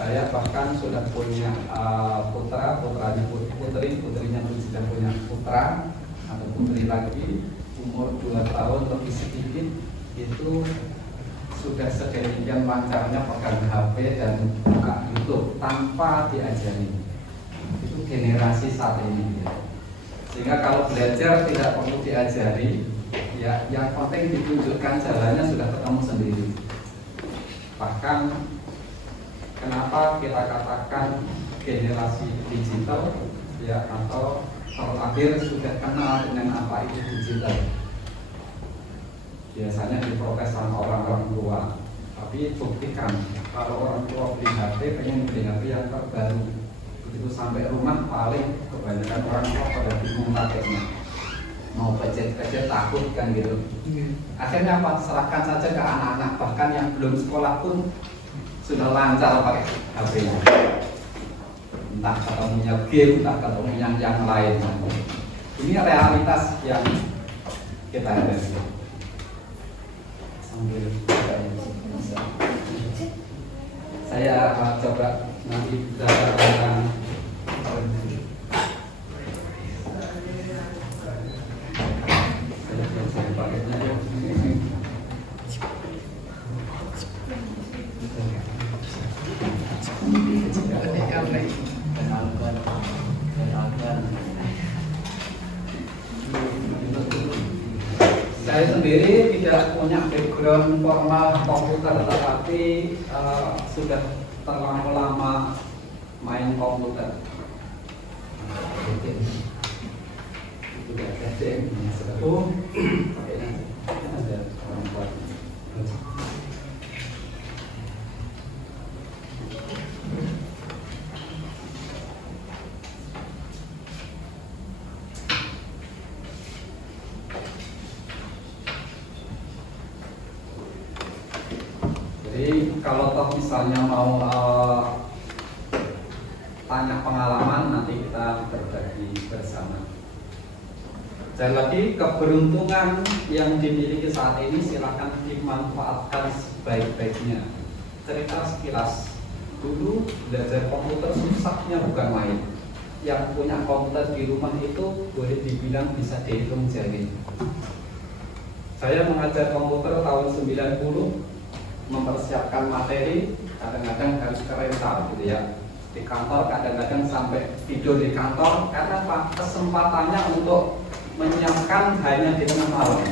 Saya bahkan sudah punya putra, putranya putri, putrinya pun sudah punya putra atau putri lagi, umur 2 tahun lebih sedikit, itu sudah sedemikian lancarnya pegang HP dan buka YouTube tanpa diajari. Itu generasi saat ini ya. Sehingga kalau belajar tidak perlu diajari, ya yang penting ditunjukkan jalannya sudah ketemu sendiri. Bahkan kenapa kita katakan generasi digital ya, atau terlahir sudah kenal dengan apa itu digital. Biasanya diprotes sama orang-orang tua, tapi buktikan kalau orang tua beli HP pengen beli HP yang terbaru, begitu sampai rumah paling kebanyakan orang tua pada bingung pakainya, mau budget takut kan gitu. Akhirnya apa? Serahkan saja ke anak-anak, bahkan yang belum sekolah pun sudah lancar pakai HP-nya. Entah ketemunya game, entah ketemunya yang lain. Ini realitas yang kita hadapi. Saya akan coba nanti berdasarkan saya sendiri tidak punya background formal komputer, tetapi sudah terlalu lama main komputer. Itu udah ada yang seru. Ada orang tua. Jadi kalau toh misalnya mau tanya pengalaman, nanti kita berbagi bersama. Dan lagi keberuntungan yang dimiliki saat ini silakan dimanfaatkan sebaik-baiknya. Cerita sekilas, dulu belajar komputer susahnya bukan main. Yang punya komputer di rumah itu boleh dibilang bisa dihitung jari. Saya mengajar komputer tahun 90, mempersiapkan materi, kadang-kadang harus ke rental gitu ya. Di kantor kadang-kadang sampai tidur di kantor, karena apa? Kesempatannya untuk menyiapkan hanya di tengah malam.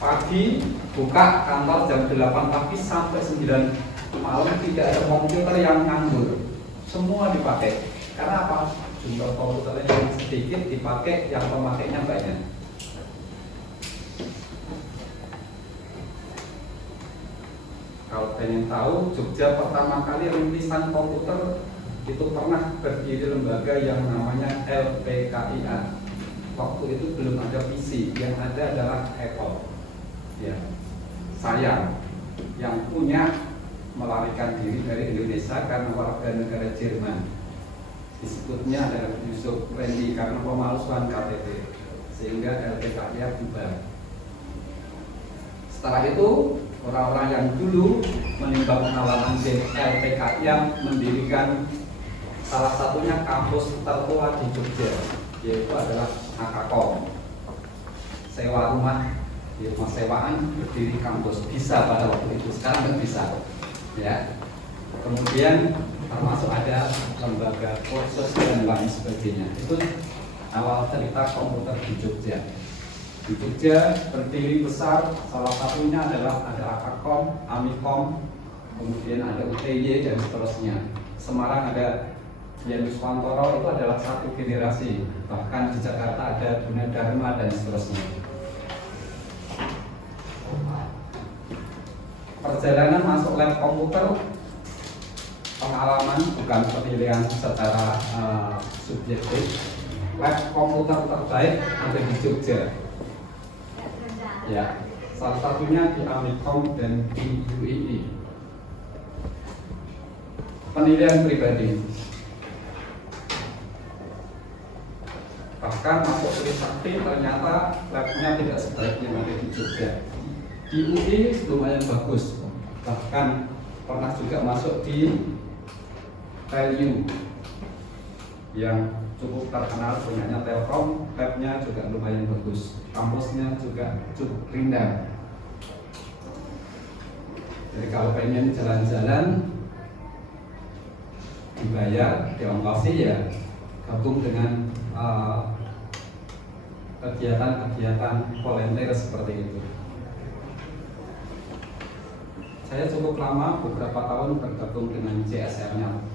Pagi buka kantor jam 8 pagi sampai 9 malam, tidak ada komputer yang nganggur. Semua dipakai. Karena apa? Jumlah komputernya yang sedikit dipakai, yang pemakainya banyak. Kalau pengen tahu, Jogja pertama kali rintisan komputer itu pernah berdiri lembaga yang namanya LPKIA. Waktu itu belum ada PC, yang ada adalah Apple. Ya, saya yang punya melarikan diri dari Indonesia karena warga negara Jerman. Disebutnya adalah Yusuf Randy karena pemalsuan KTP, sehingga LPKIA bubar. Setelah itu orang-orang yang dulu menimba pengalaman di LPKIA mendirikan salah satunya kampus tertua di Jogja, yaitu adalah Akakom. Sewa rumah, di rumah sewaan berdiri kampus, bisa pada waktu itu, sekarang nggak bisa. Ya. Kemudian termasuk ada lembaga kursus dan lain sebagainya. Itu awal cerita komputer di Jogja. Di Jogja berdiri besar, salah satunya adalah ada Akakom, Amikom, kemudian ada UTY dan seterusnya. Semarang ada Yanus Wantoro, itu adalah satu generasi. Bahkan di Jakarta ada Gunadarma dan seterusnya. Perjalanan masuk lab komputer, pengalaman bukan penilaian secara subjektif. Lab komputer terbaik ada di Jogja. Ya, salah satunya di Amikom dan di UII. Penilaian pribadi. Bahkan masuk Trisakti ternyata labnya tidak sebaik yang ada di Jogja. Di UI lumayan bagus. Bahkan pernah juga masuk di Value yang cukup terkenal, punyanya Telkom, labnya juga lumayan bagus, kampusnya juga cukup rindang. Jadi kalau pengen jalan-jalan dibayar, diongkosi ya gabung dengan kegiatan-kegiatan volunteer seperti itu. Saya cukup lama, beberapa tahun bergabung dengan CSR-nya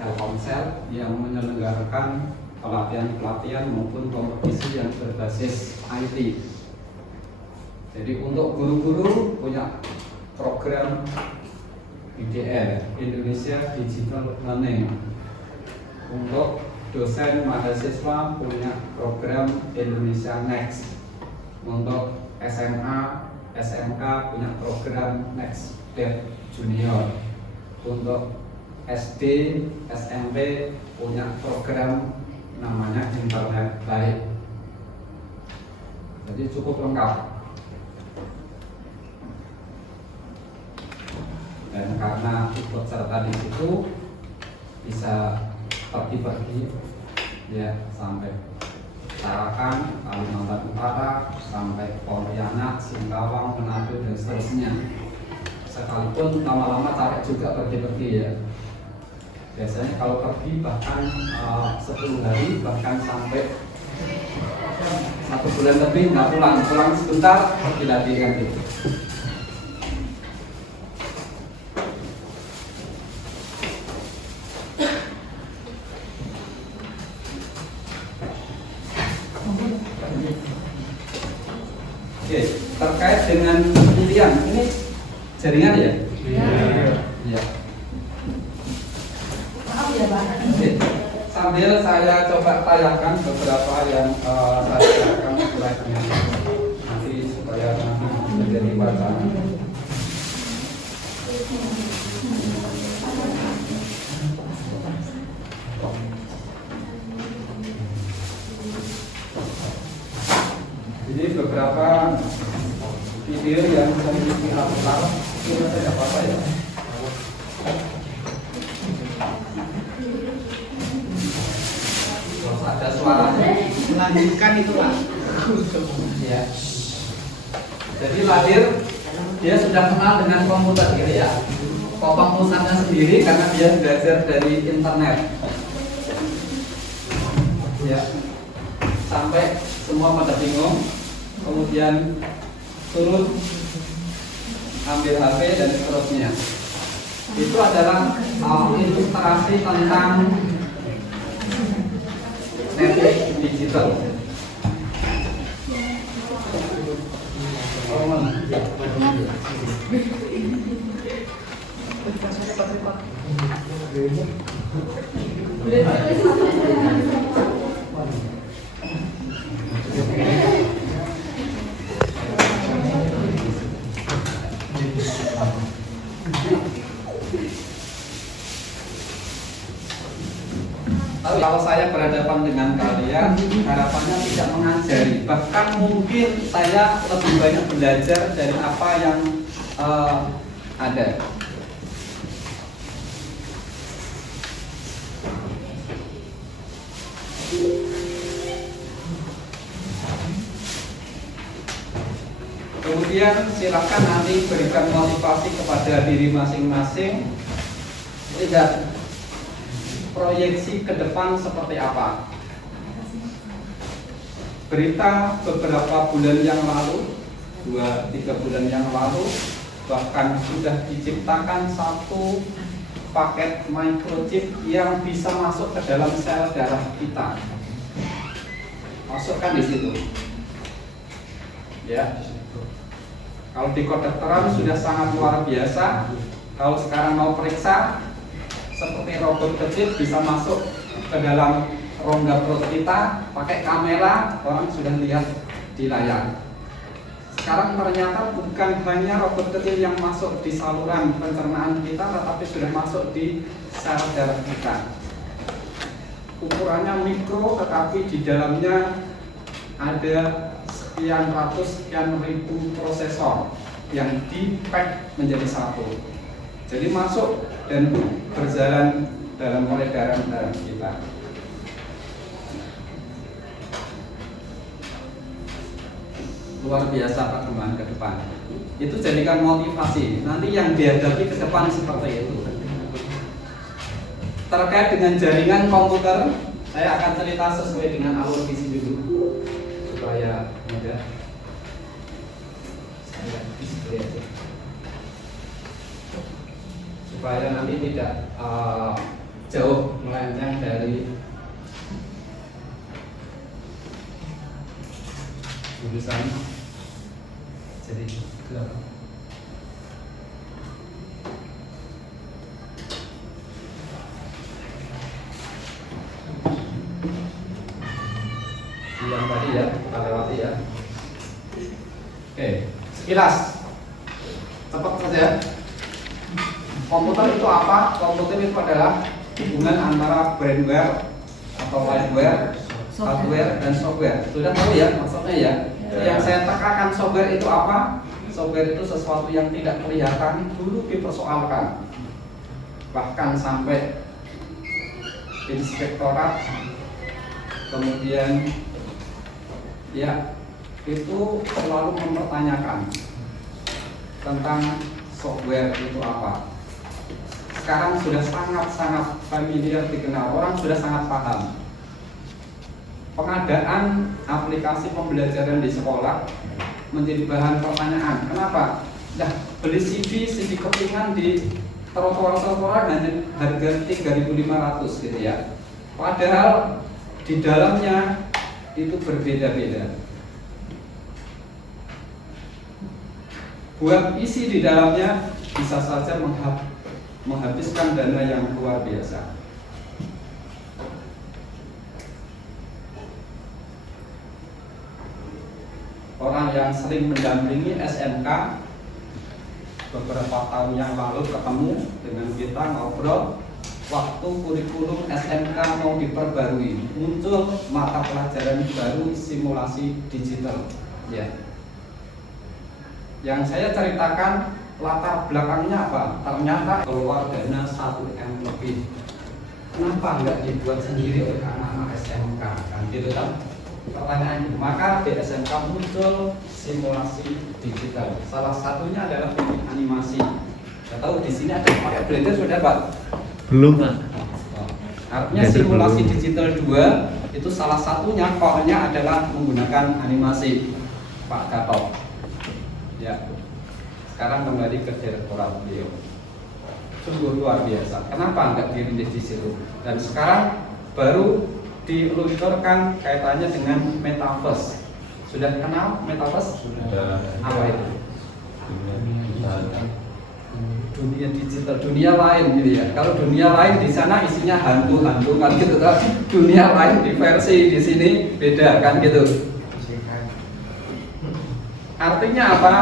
Telkomsel yang menyelenggarakan pelatihan-pelatihan maupun kompetisi yang berbasis IT. Jadi untuk guru-guru punya program IDL, Indonesia Digital Learning. Untuk dosen mahasiswa punya program Indonesia Next. Untuk SMA, SMK punya program Next Dev Junior. Untuk SD, SMP punya program namanya Internet Baik. Jadi cukup lengkap. Dan karena ikut serta di situ bisa pergi-pergi ya sampai Tarakan, Kalimantan Utara, sampai Pontianak, Singkawang, Manado dan seterusnya. Sekalipun lama-lama capek juga pergi-pergi ya. Biasanya kalau pergi bahkan 10 hari bahkan sampai 1 bulan lebih nggak pulang sebentar pergi lagi kan gitu. Oke, terkait dengan pilihan ini jaringan ya? Iya. Oke, sambil saya coba tayangkan beberapa yang saya akan slide-nya nanti supaya nanti menjadi wacana. Jadi beberapa video yang saya upload itu saya apa ya? Terus ada suara melanjutkan itu lah. ya. Jadi lahir dia sudah kenal dengan komputer gitu ya. Pengurusnya sendiri karena dia belajar dari internet. Ya. Sampai semua pada bingung, kemudian turun ambil HP dan seterusnya. Itu adalah ilustrasi tentang network digital. Kalau saya berhadapan dengan kalian, harapannya tidak mengajari, bahkan mungkin saya lebih banyak belajar dari apa yang ada. Kemudian silakan nanti berikan motivasi kepada diri masing-masing. Lihat proyeksi ke depan seperti apa. Berita beberapa bulan yang lalu, 2-3 bulan yang lalu, bahkan sudah diciptakan satu paket microchip yang bisa masuk ke dalam sel darah kita. Masukkan di situ. Ya. Kalau di kedokteran sudah sangat luar biasa. Kalau sekarang mau periksa, seperti robot kecil bisa masuk ke dalam rongga perut kita, pakai kamera, orang sudah lihat di layar. Sekarang ternyata bukan hanya robot kecil yang masuk di saluran pencernaan kita, tetapi sudah masuk di sel darah kita. Ukurannya mikro, tetapi di dalamnya ada sekian ratus, sekian ribu prosesor yang di-pack menjadi satu. Jadi masuk dan berjalan dalam peredaran darah kita. Luar biasa perkembangan ke depan. Itu jadikan motivasi. Nanti yang dihadapi ke depan seperti itu. Terkait dengan jaringan komputer, saya akan cerita sesuai dengan alur visi dulu supaya mudah. Saya display aja. Supaya nanti tidak jauh melenceng dari jurusan. Jadi gelap. Yang tadi ya, kita lewati ya. Oke, sekilas cepat saja. Komputer itu apa? Komputer itu adalah hubungan antara brainware atau firmware, hardware dan software. Sudah tahu ya maksudnya ya? Yang saya tekankan software itu apa? Software itu sesuatu yang tidak kelihatan, dulu dipersoalkan. Bahkan sampai inspektorat, kemudian ya itu selalu mempertanyakan tentang software itu apa. Sekarang sudah sangat-sangat familiar dikenal, orang sudah sangat paham. Pengadaan aplikasi pembelajaran di sekolah menjadi bahan pertanyaan. Kenapa? Nah, beli CD kepingan di trotoar-trotoar hanya harga 3.500 gitu ya. Padahal di dalamnya itu berbeda-beda. Buat isi di dalamnya bisa saja menghabiskan dana yang luar biasa. Orang yang sering mendampingi SMK beberapa tahun yang lalu ketemu dengan kita ngobrol, waktu kurikulum SMK mau diperbarui, muncul mata pelajaran baru simulasi digital. Ya. Yang saya ceritakan latar belakangnya apa? Ternyata keluar dana 1M lebih. Kenapa nggak dibuat sendiri oleh anak-anak SMK? Kan gitu kan? Pertanyaan. Maka di SMK muncul simulasi digital. Salah satunya adalah bikin animasi. Saya tahu di sini ada pakai Blender sudah Pak? Belum Pak. Artinya simulasi digital 2 itu salah satunya core-nya adalah menggunakan animasi Pak Gatot. Ya. Sekarang kembali ke direktorat beliau. Sungguh luar biasa. Kenapa nggak dirintis di situ? Dan sekarang baru diluncurkan kaitannya dengan metaverse. Sudah kenal metaverse? Sudah. Apa itu? Dunia digital, dunia lain gitu ya. Kalau dunia lain di sana isinya hantu-hantu kan gitu kan. Dunia lain di versi di sini beda kan gitu. Artinya apa?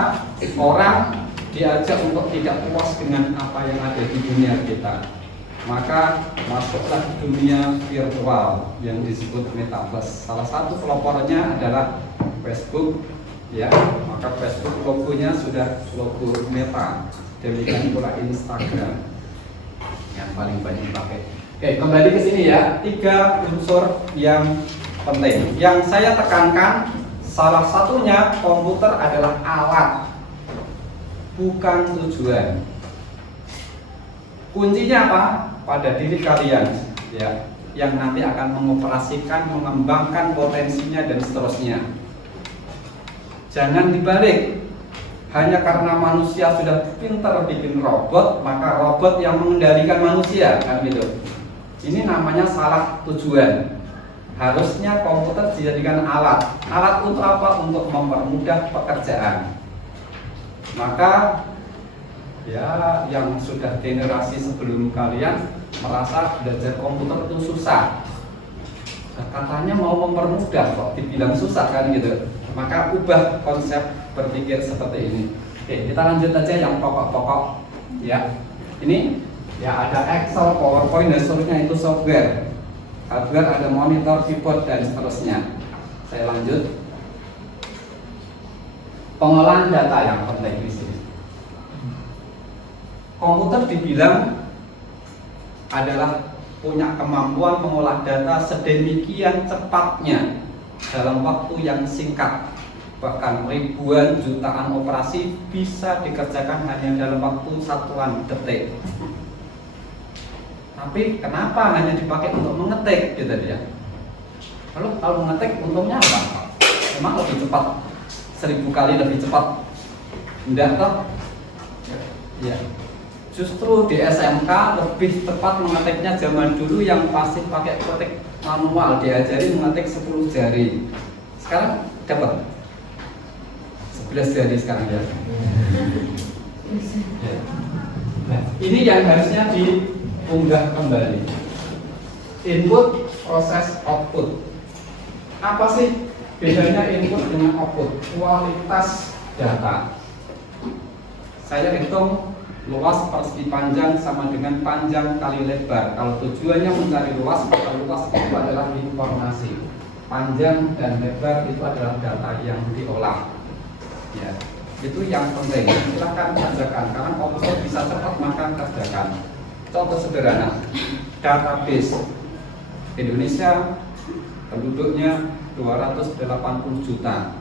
Orang diajak untuk tidak puas dengan apa yang ada di dunia kita. Maka masuklah ke dunia virtual yang disebut metaverse. Salah satu pelopornya adalah Facebook, ya. Maka Facebook logonya sudah logo Meta. Demikian pula Instagram yang paling banyak dipakai. Oke, kembali ke sini ya. 3 unsur yang penting. Yang saya tekankan, salah satunya komputer adalah alat, bukan tujuan. Kuncinya apa? Pada diri kalian, ya, yang nanti akan mengoperasikan, mengembangkan potensinya dan seterusnya. Jangan dibalik. Hanya karena manusia sudah pintar bikin robot, maka robot yang mengendalikan manusia, kan gitu. Ini namanya salah tujuan. Harusnya komputer dijadikan alat. Alat untuk apa? Untuk mempermudah pekerjaan. Maka ya yang sudah generasi sebelum kalian merasa belajar komputer itu susah. Katanya mau mempermudah kok dibilang susah kan gitu. Maka ubah konsep berpikir seperti ini. Oke, kita lanjut aja yang pokok-pokok ya. Ini ya ada Excel, PowerPoint dan seterusnya itu software. Hardware ada monitor, keyboard dan seterusnya. Saya lanjut. Pengolahan data yang penting di sini. komputer dibilang adalah punya kemampuan mengolah data sedemikian cepatnya dalam waktu yang singkat, bahkan ribuan jutaan operasi bisa dikerjakan hanya dalam waktu satuan detik. Tapi kenapa hanya dipakai untuk mengetik gitu dia? Kalau mengetik untungnya apa? Memang lebih cepat, 1000 kali lebih cepat. Enggak toh? Ya. Justru di SMK lebih tepat mengetiknya zaman dulu yang masih pakai ketik manual, diajari mengetik 10 jari. Sekarang dapat 11 jari sekarang ya. Nah, ini yang harusnya diunggah kembali. Input, proses, output. Apa sih bedanya input dengan output? Kualitas data. Saya hitung luas persegi panjang sama dengan panjang kali lebar. Kalau tujuannya mencari luas, maka luas itu adalah informasi. Panjang dan lebar itu adalah data yang diolah. Ya, itu yang penting. Silakan kerjakan. Karena komputer bisa cepat, maka kerjakan. Contoh sederhana, database Indonesia penduduknya 280 juta.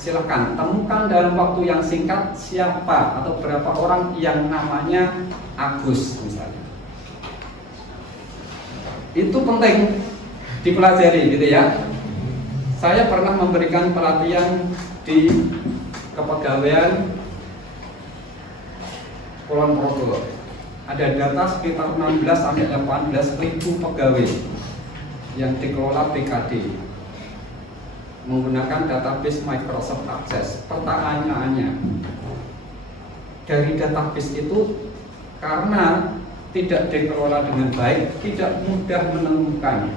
Silakan temukan dalam waktu yang singkat siapa atau berapa orang yang namanya Agus misalnya. Itu penting dipelajari gitu ya. Saya pernah memberikan pelatihan di kepegawaian Kulon Progo. Ada data sekitar 16 sampai 18 ribu pegawai yang dikelola BKD menggunakan database Microsoft Access. Pertanyaannya, dari database itu karena tidak dikelola dengan baik, tidak mudah menemukan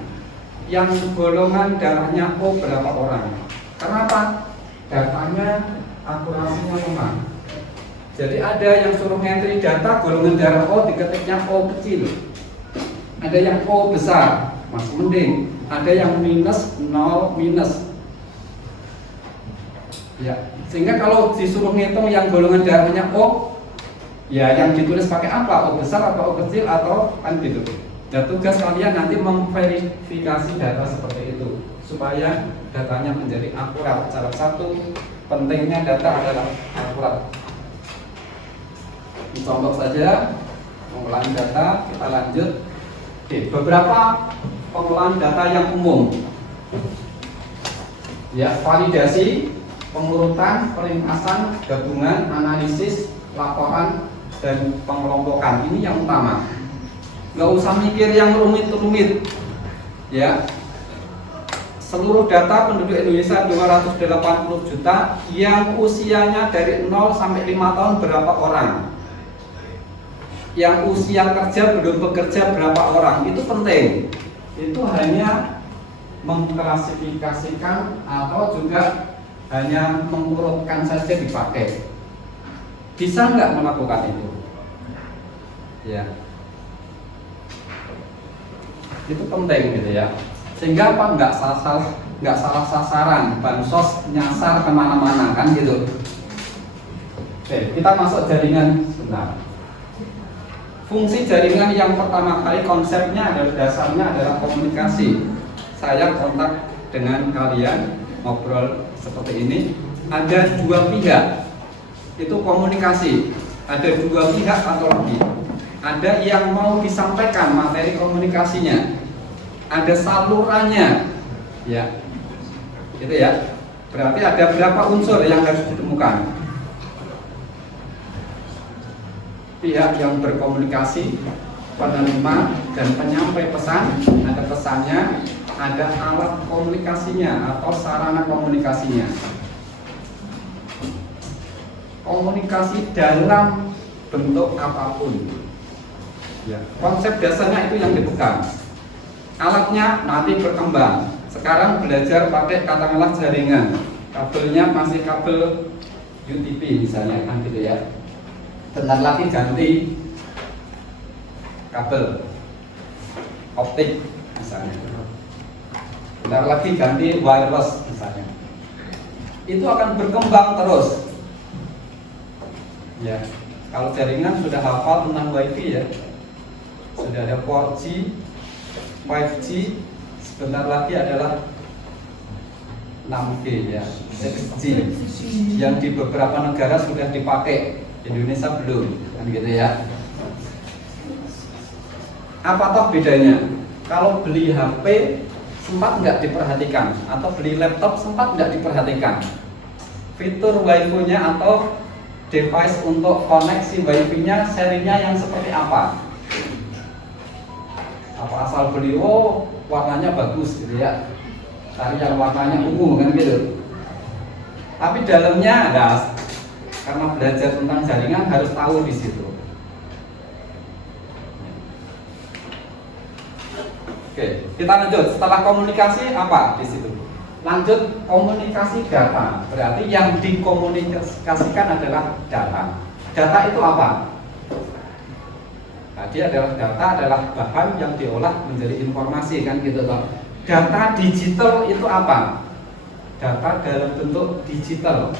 yang golongan darahnya O berapa orang. Kenapa? Datanya akurasinya lemah. Jadi ada yang suruh ngentri data golongan darah O, diketiknya O kecil. Ada yang O besar, masih mending. Ada yang minus, 0 minus. Ya, sehingga kalau disuruh ngitung yang golongan darahnya O, ya yang ditulis pakai apa? O besar atau O kecil atau kan gitu. Dan tugas kalian nanti memverifikasi data seperti itu supaya datanya menjadi akurat. Salah satu pentingnya data adalah akurat. Contoh saja pengolahan data, kita lanjut. Oke, beberapa pengolahan data yang umum. Ya, validasi, pengurutan, peringkasan, gabungan, analisis, laporan, dan pengelompokan. Ini yang utama. Nggak usah mikir yang rumit-rumit. Ya, seluruh data penduduk Indonesia 280 juta yang usianya dari 0 sampai 5 tahun berapa orang? Yang usia kerja belum bekerja berapa orang? Itu penting. Itu hanya mengklasifikasikan atau juga hanya mengurutkan saja dipakai. Bisa nggak melakukan itu? Ya, itu penting gitu ya. Sehingga apa? Nggak salah sasaran, bansos nyasar kemana-mana kan gitu. Oke, kita masuk jaringan sebentar. Fungsi jaringan yang pertama kali konsepnya adalah dasarnya adalah komunikasi. Saya kontak dengan kalian, ngobrol seperti ini, ada dua pihak, itu komunikasi. Ada dua pihak atau lebih. Ada yang mau disampaikan materi komunikasinya, ada salurannya, ya, gitu ya. Berarti ada berapa unsur yang harus ditemukan? Pihak yang berkomunikasi, penerima dan penyampai pesan, ada pesannya, ada alat komunikasinya atau sarana komunikasinya. Komunikasi dalam bentuk apapun. Ya, konsep dasarnya itu yang dipegang. Alatnya nanti berkembang. Sekarang belajar pakai katakanlah jaringan. Kabelnya masih kabel UTP misalnya kan gitu ya. Bentar lagi ganti kabel optik misalnya. Bentar lagi ganti wireless misalnya. Itu akan berkembang terus. Ya. Kalau jaringan sudah hafal tentang WiFi ya. Sudah ada 4G, 5G, sebentar lagi adalah 6G ya, 6G yang di beberapa negara sudah dipakai, Indonesia belum, kan gitu ya. Apa toh bedanya? Kalau beli HP sempat nggak diperhatikan, atau beli laptop sempat nggak diperhatikan fitur Wi-Fi-nya atau device untuk koneksi Wi-Fi-nya serinya yang seperti apa? Apa asal beli, oh warnanya bagus gitu ya, cari yang warnanya ungu kan gitu. Tapi dalamnya ada, karena belajar tentang jaringan harus tahu di situ. Oke, kita lanjut. Setelah komunikasi apa di situ? Lanjut komunikasi data. Berarti yang dikomunikasikan adalah data. Data itu apa? Tadi adalah data adalah bahan yang diolah menjadi informasi kan gitu toh. Data digital itu apa? Data dalam bentuk digital.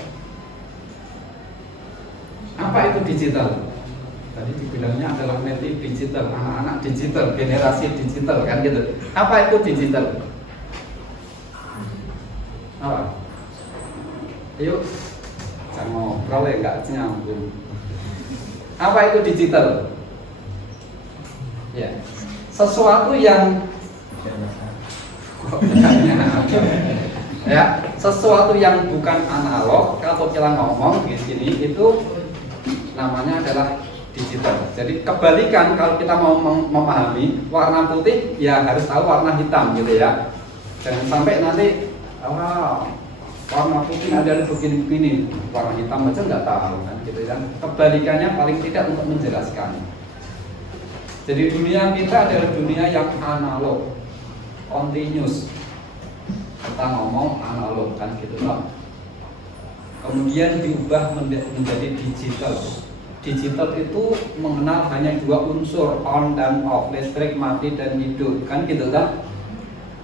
Apa itu digital? Tadi dibilangnya adalah native digital, anak-anak digital, generasi digital kan gitu. Apa itu digital? Apa? Yuk, jangan ngobrol ya, nggak nyambung. Apa itu digital? Ya, sesuatu yang ya, sesuatu yang bukan analog. Kalau kita ngomong di sini itu namanya adalah digital. Jadi kebalikan, kalau kita mau memahami warna putih, ya harus tahu warna hitam gitu ya. Jangan sampai nanti warna putih ada begini-begini, warna hitam aja nggak tahu kan gitu kan. Kebalikannya paling tidak untuk menjelaskan. Jadi dunia kita adalah dunia yang analog, continuous. Kita ngomong analog kan gitu loh. Kemudian diubah menjadi digital. Digital itu mengenal hanya dua unsur, on dan off, listrik mati dan hidup kan gitu kan.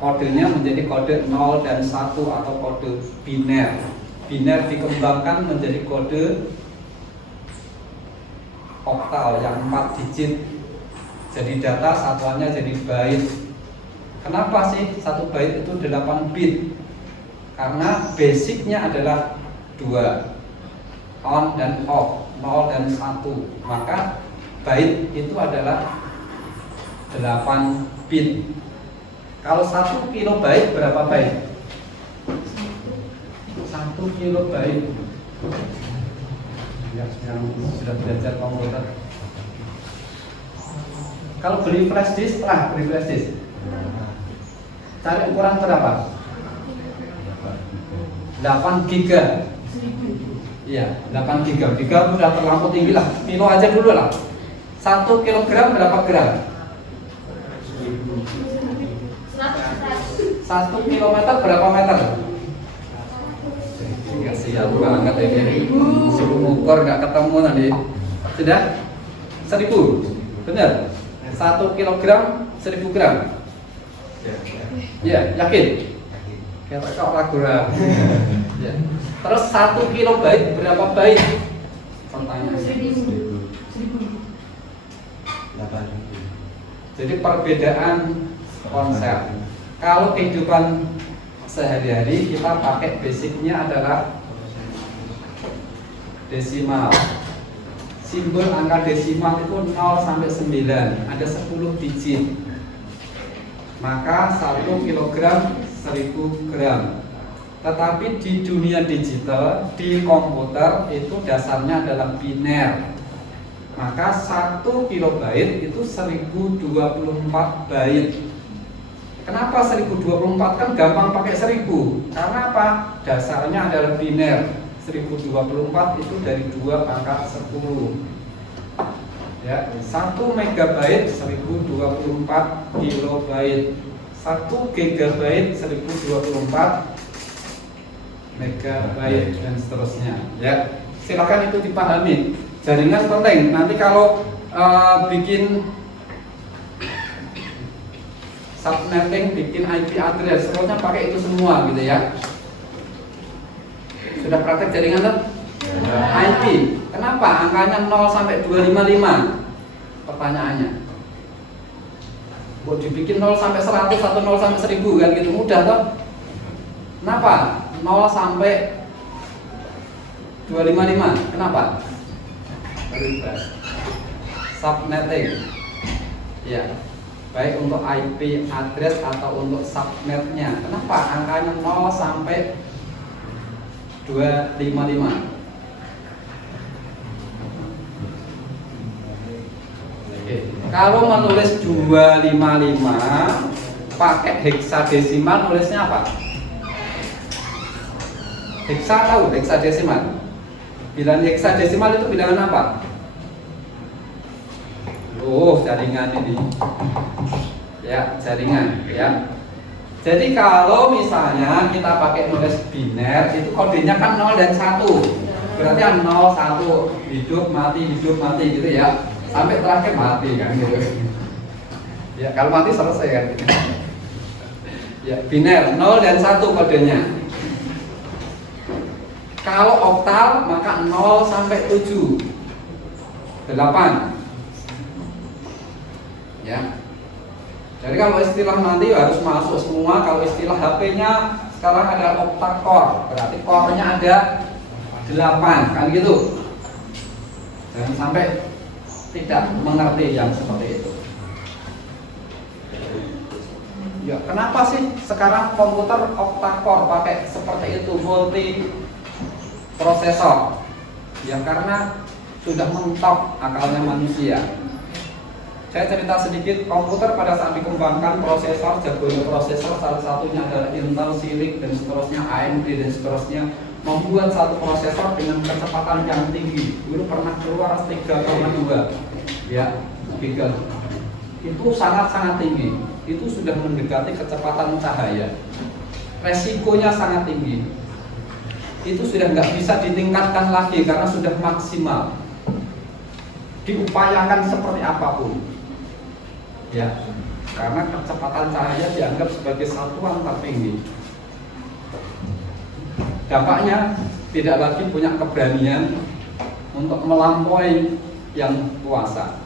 Kodenya menjadi kode 0 dan 1 atau kode biner. Biner dikembangkan menjadi kode oktal yang 4 digit. Jadi data satuannya jadi byte. Kenapa sih satu byte itu 8 bit? Karena basicnya adalah 2, on dan off, 0 dan 1. Maka byte itu adalah 8 bit. Kalau 1 kilobyte berapa byte? 1 kilobyte. Ya, yang sudah belajar komputer. Kalau beli flash disk, beli flash disk. Cari ukuran berapa? 8 giga. Iya, 8 giga. Giga sudah terlampau tinggi lah. Kilo aja dulu lah. 1 kilogram berapa gram? 1 kilometer berapa meter? Enggak siap banget ini. Suruh ngukur nggak ketemu nanti. Sudah? 1000. Benar? 1 kilogram 1000 gram. Ya, yakin? Kata kau ragu-ragu. Ya. Terus 1 kilobyte berapa byte? Pertanyaan. 1000. Jadi perbedaan konsep. Kalau kehidupan sehari-hari kita pakai basicnya adalah desimal. Simbol angka desimal itu 0 sampai 9, ada 10 digit. Maka 1 kilogram 1000 gram. Tetapi di dunia digital, di komputer itu dasarnya adalah biner. Maka 1 kilobyte itu 1024 byte. Kenapa 1024? Kan gampang pakai 1000. Karena apa? Dasarnya adalah biner. 1024 itu dari 2 pangkat 10. Ya, 1 megabyte 1024 kilobyte. 1 gigabyte 1024 megabyte dan seterusnya. Ya, silakan itu dipahami. Jaringan penting. Nanti kalau bikin subnetting, bikin IP address, semuanya pakai itu semua gitu ya. Sudah praktek jaringan tuh? IP. Kenapa angkanya 0 sampai 255? Pertanyaannya. Buat dibikin 0 sampai 100 atau 0 sampai 1000 kan gitu mudah toh? Kenapa? 0 sampai 255. Kenapa? Subnetting. Ya. Baik untuk IP address atau untuk subnetnya. Kenapa angkanya 0 sampai 255? Kalau menulis 255 pakai heksadesimal nulisnya apa? Tahu heksadesimal? Bilangan heksadesimal itu bilangan apa? Oh, jaringan ini. Ya, jaringan ya. Jadi kalau misalnya kita pakai nulis biner itu kodenya kan 0 dan 1. Berarti 0 1 hidup mati gitu ya. Sampai terakhir mati kan gitu. Ya, kalau mati selesai kan. Ya, biner 0 dan 1 kodenya. Kalau oktal maka 0 sampai 7. 8. Ya. Jadi kalau istilah nanti harus masuk semua. Kalau istilah HP-nya sekarang ada octa-core, berarti core-nya ada 8 kan gitu. Jangan sampai tidak mengerti yang seperti itu. Ya, kenapa sih sekarang komputer octa-core pakai seperti itu, multi prosesor? Ya karena sudah mentok akalnya manusia. Saya cerita sedikit, komputer pada saat dikembangkan prosesor, jagonya prosesor salah satunya adalah Intel, Silicon dan seterusnya, AMD dan seterusnya, membuat satu prosesor dengan kecepatan yang tinggi. Dulu pernah keluar 3,2 ya, giga. Itu sangat-sangat tinggi. Itu sudah mendekati kecepatan cahaya. Resikonya sangat tinggi. Itu sudah nggak bisa ditingkatkan lagi karena sudah maksimal. Diupayakan seperti apapun. Ya, karena kecepatan cahaya dianggap sebagai satuan tertinggi. Dampaknya tidak lagi punya keberanian untuk melampaui yang kuasa.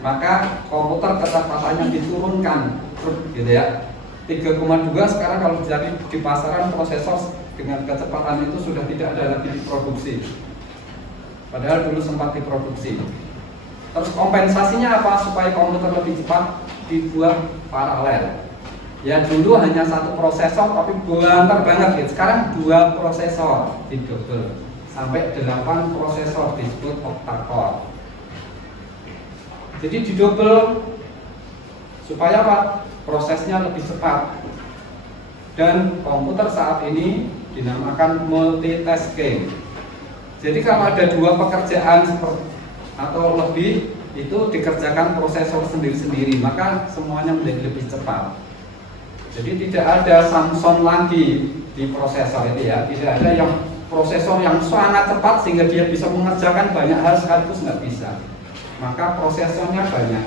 Maka komputer kecepatannya diturunkan, gitu ya. 3,2 sekarang kalau jadi di pasaran prosesor dengan kecepatan itu sudah tidak ada lagi diproduksi. Padahal dulu sempat diproduksi. Terus kompensasinya apa supaya komputer lebih cepat? Dibuat paralel. Ya dulu hanya satu prosesor tapi banter banget gitu. Sekarang 2 prosesor didobel sampai 8 prosesor disebut octa-core. Jadi didobel supaya apa? Prosesnya lebih cepat. Dan komputer saat ini dinamakan multitasking. Jadi kalau ada 2 pekerjaan atau lebih itu dikerjakan prosesor sendiri-sendiri, maka semuanya menjadi lebih cepat. Jadi tidak ada Samson lagi di prosesor itu ya, tidak ada yang prosesor yang sangat cepat sehingga dia bisa mengerjakan banyak hal sekaligus, nggak bisa. Maka prosesornya banyak.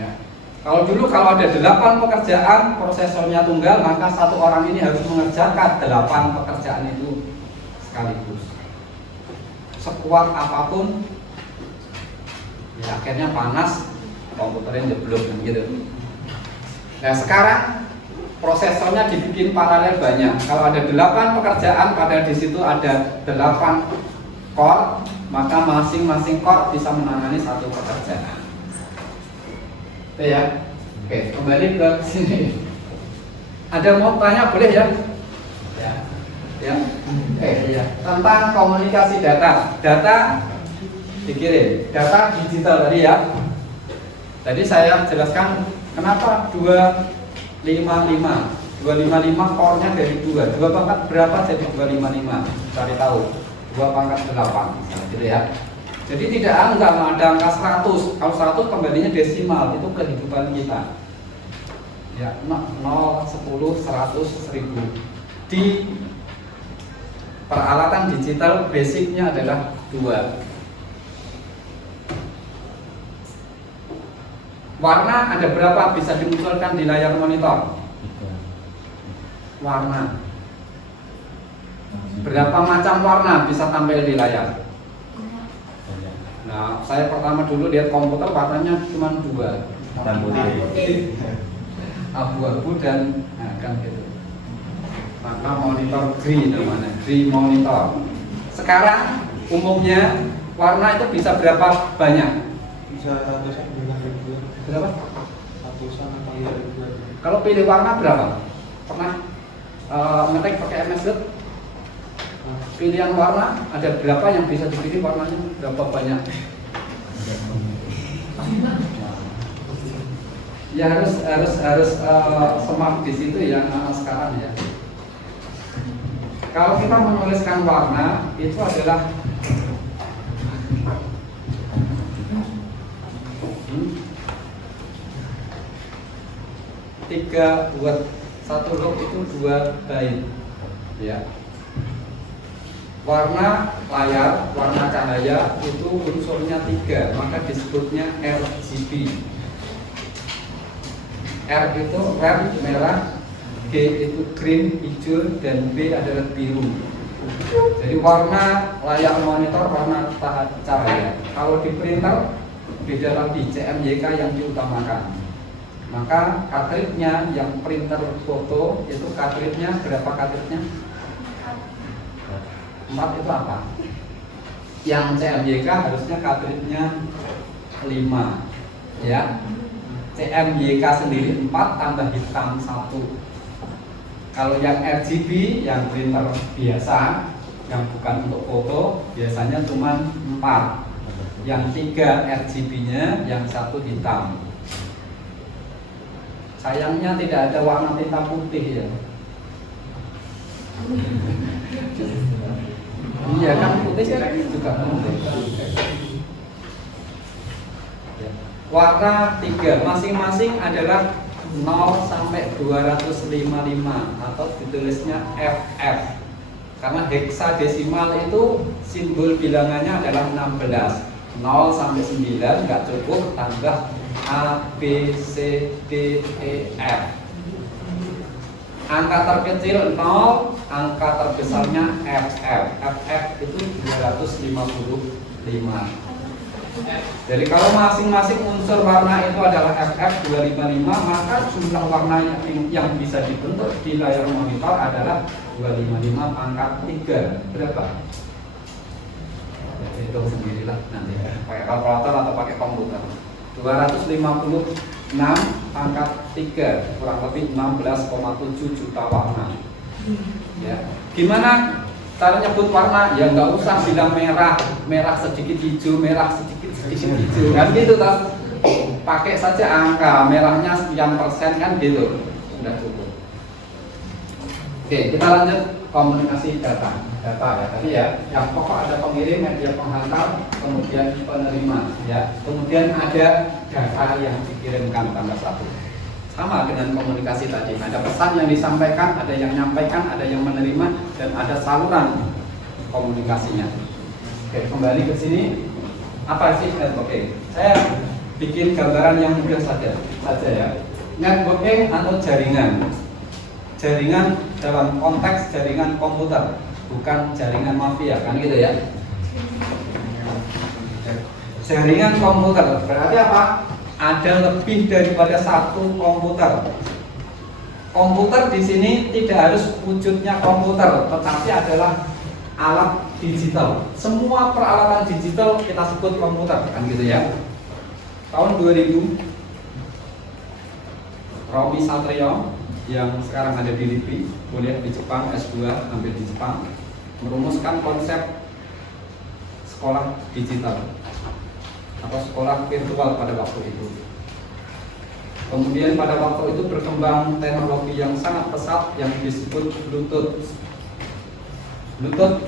Ya. Kalau dulu kalau ada 8 pekerjaan prosesornya tunggal, maka satu orang ini harus mengerjakan 8 pekerjaan itu sekaligus. Sekuat apapun, ya akhirnya panas, komputernya jeblok kan gitu. Nah sekarang prosesornya dibikin paralel banyak. Kalau ada 8 pekerjaan, padahal di situ ada 8 core, maka masing-masing core bisa menangani satu pekerjaan. Oke ya. Oke, kembali ke sini. Ada mau tanya boleh ya? Ya. Ya. Tentang komunikasi data. Data dikirim. Data digital tadi ya. Tadi saya jelaskan kenapa 255. 255 core-nya dari 2. 2 pangkat berapa jadi 255? Cari tahu. 2 pangkat 8. Gitu ya. Jadi tidak ada angka 100. Kalau 100 kembalinya desimal, itu kehidupan kita. Ya, 0, 10, 100, 1000. Di peralatan digital basicnya adalah 2. Warna ada berapa bisa dimunculkan di layar monitor? Warna Berapa macam warna bisa tampil di layar? Nah, saya pertama dulu lihat komputer warnanya cuma 2, hitam putih. abu-abu dan kan gitu. Maka monitor green namanya, green monitor. Sekarang umumnya warna itu bisa berapa banyak? Bisa ratusan ribuan. Berapa? Ratusan atau ribuan. Kalau pilih warna berapa? Pernah ngetik pakai MS Word? Pilihan warna ada berapa yang bisa dipilih warnanya? Berapa banyak? Ya harus smart di situ ya sekarang ya. Kalau kita menuliskan warna itu adalah tiga word, satu huruf itu 2 bait ya. Warna layar, warna cahaya itu unsurnya 3, maka disebutnya RGB. R itu red, merah, G itu green, hijau, dan B adalah biru. Jadi warna layar monitor warna cahaya. Kalau di printer beda lagi, CMYK yang diutamakan. Maka cartridge-nya yang printer foto itu cartridge-nya berapa cartridge-nya? 4 itu apa? Yang CMYK harusnya cartridge-nya 5 ya. CMYK sendiri 4 tambah hitam 1. Kalau yang RGB yang printer biasa yang bukan untuk foto biasanya cuma 4. Yang 3 RGB-nya, yang 1 hitam. Sayangnya tidak ada warna tinta putih ya. Iya kan putih juga penting. Warna 3 masing-masing adalah 0 sampai 255 atau ditulisnya FF. Karena heksadesimal itu simbol bilangannya adalah 16. 0 sampai 9 nggak cukup, tambah A, B, C, D, E, F. Angka terkecil 0, angka terbesarnya FF. FF itu 255. Jadi kalau masing-masing unsur warna itu adalah FF 255, maka jumlah warna yang bisa dibentuk di layar monitor adalah 255 pangkat 3. Berapa? Hitung sendirilah nanti pakai kalkulator atau pakai komputer. 256 pangkat 3 kurang lebih 16,7 juta warna. Ya. Gimana cara nyebut warna? Ya nggak usah bilang merah, merah sedikit hijau, merah sedikit hijau kan gitu tas. Pakai saja angka, merahnya sekian persen kan gitu. Sudah cukup. Oke, kita lanjut komunikasi data ya tadi ya. Yang pokok ada pengirim, media penghantar, kemudian penerima ya. Kemudian ada data yang dikirimkan tanggal 1. Sama dengan komunikasi tadi, ada pesan yang disampaikan, ada yang menyampaikan, ada yang menerima, dan ada saluran komunikasinya. Oke, kembali ke sini. Apa sih networking? Saya bikin gambaran yang mudah saja ya. Networking atau jaringan. Jaringan dalam konteks jaringan komputer, bukan jaringan mafia, kan gitu ya. Jaringan komputer berarti apa? Ada lebih daripada satu komputer. Komputer di sini tidak harus wujudnya komputer, tetapi adalah alat digital. Semua peralatan digital kita sebut komputer, kan gitu ya. Tahun 2000, Romi Satrio yang sekarang ada di LIPI, kuliah di Jepang, S2 ambil di Jepang, merumuskan konsep sekolah digital atau sekolah virtual pada waktu itu. Kemudian pada waktu itu berkembang teknologi yang sangat pesat yang disebut Bluetooth. Bluetooth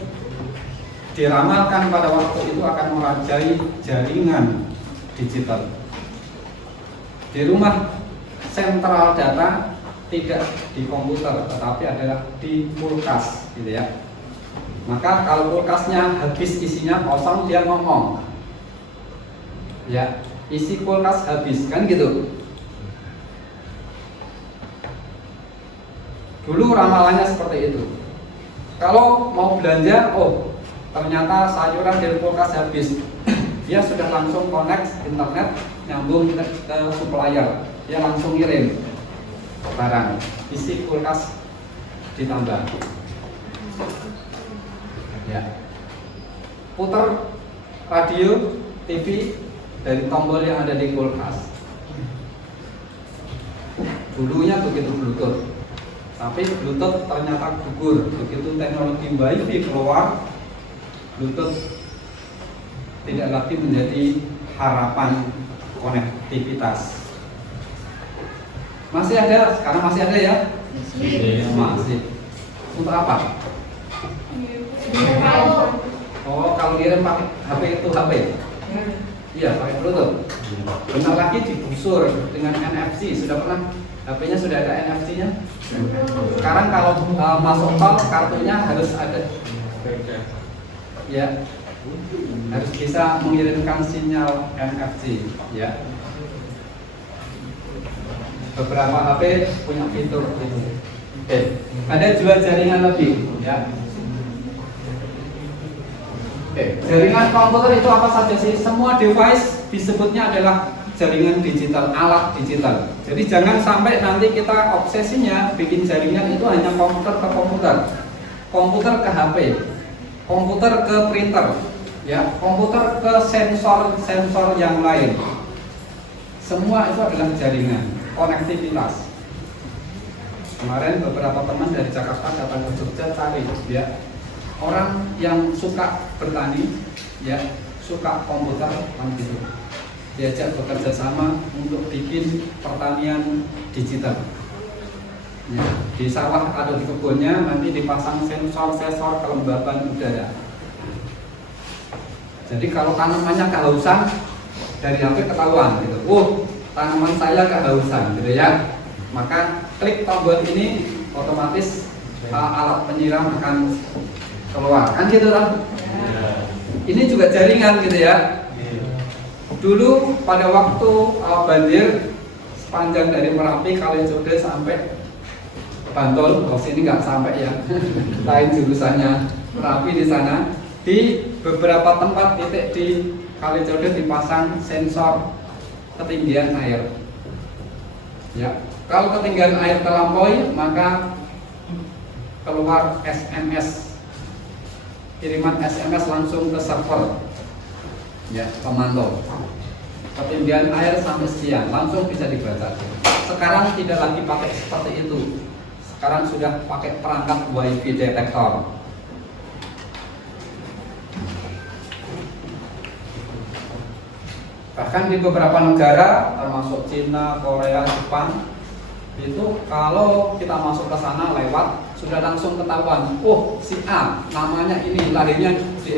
diramalkan pada waktu itu akan merajai jaringan digital. Di rumah sentral data tidak di komputer, tetapi adalah di kulkas, gitu ya. Maka kalau kulkasnya habis isinya kosong, dia ngomong, ya isi kulkas habis, kan gitu. Dulu ramalannya seperti itu. Kalau mau belanja, oh ternyata sayuran dari kulkas habis, dia sudah langsung connect internet, nyambung ke supplier, dia langsung kirim barang, isi kulkas ditambah. Ya. Putar radio, TV dari tombol yang ada di kulkas. Dulunya begitu Bluetooth, tapi Bluetooth ternyata gugur. Begitu teknologi Wi-Fi keluar, Bluetooth tidak lagi menjadi harapan konektivitas. Masih ada, sekarang masih ada ya? Masih. Untuk apa? Oh, kalau kirim pakai HP itu HP? Iya, pakai Bluetooth. Bentar lagi digusur dengan NFC. Sudah pernah? HP-nya sudah ada NFC-nya? Sekarang kalau masuk tol, kartunya harus ada. Ya, harus bisa mengirimkan sinyal NFC. Ya. Beberapa HP punya fitur itu. Oke, ada dua jaringan lebih. Ya. Oke, jaringan komputer itu apa saja sih? Semua device disebutnya adalah jaringan digital, alat digital. Jadi jangan sampai nanti kita obsesinya bikin jaringan itu hanya komputer ke komputer, komputer ke HP, komputer ke printer, ya, komputer ke sensor yang lain. Semua itu adalah jaringan, konektivitas. Kemarin beberapa teman dari Jakarta datang ke Jogja cari, ya, orang yang suka bertani, ya, suka komputer, gitu. Diajak bekerja sama untuk bikin pertanian digital. Ya, di sawah atau di kebunnya nanti dipasang sensor kelembapan udara. Jadi kalau tanamannya kehausan, dari HP ketahuan gitu. Tanaman saya kehausan, gitu ya. Maka klik tombol ini, otomatis alat penyiram akan keluar, kan gitu kan? Ini juga jaringan gitu ya. Dulu pada waktu banjir sepanjang dari Merapi Kalijodo sampai Bantul, sini nggak sampai ya, lain jurusannya Merapi di sana. Di beberapa tempat titik di Kalijodo dipasang sensor ketinggian air. Ya, kalau ketinggian air terlampaui maka keluar SMS, kiriman SMS langsung ke server. Ya, pemantau ketinggian air sampai sekian langsung bisa dibaca. Sekarang tidak lagi pakai seperti itu. Sekarang sudah pakai perangkat Wi-Fi detektor. Bahkan di beberapa negara termasuk Cina, Korea, Jepang, itu kalau kita masuk ke sana lewat sudah langsung ketahuan. Oh, si A namanya ini, lahirnya di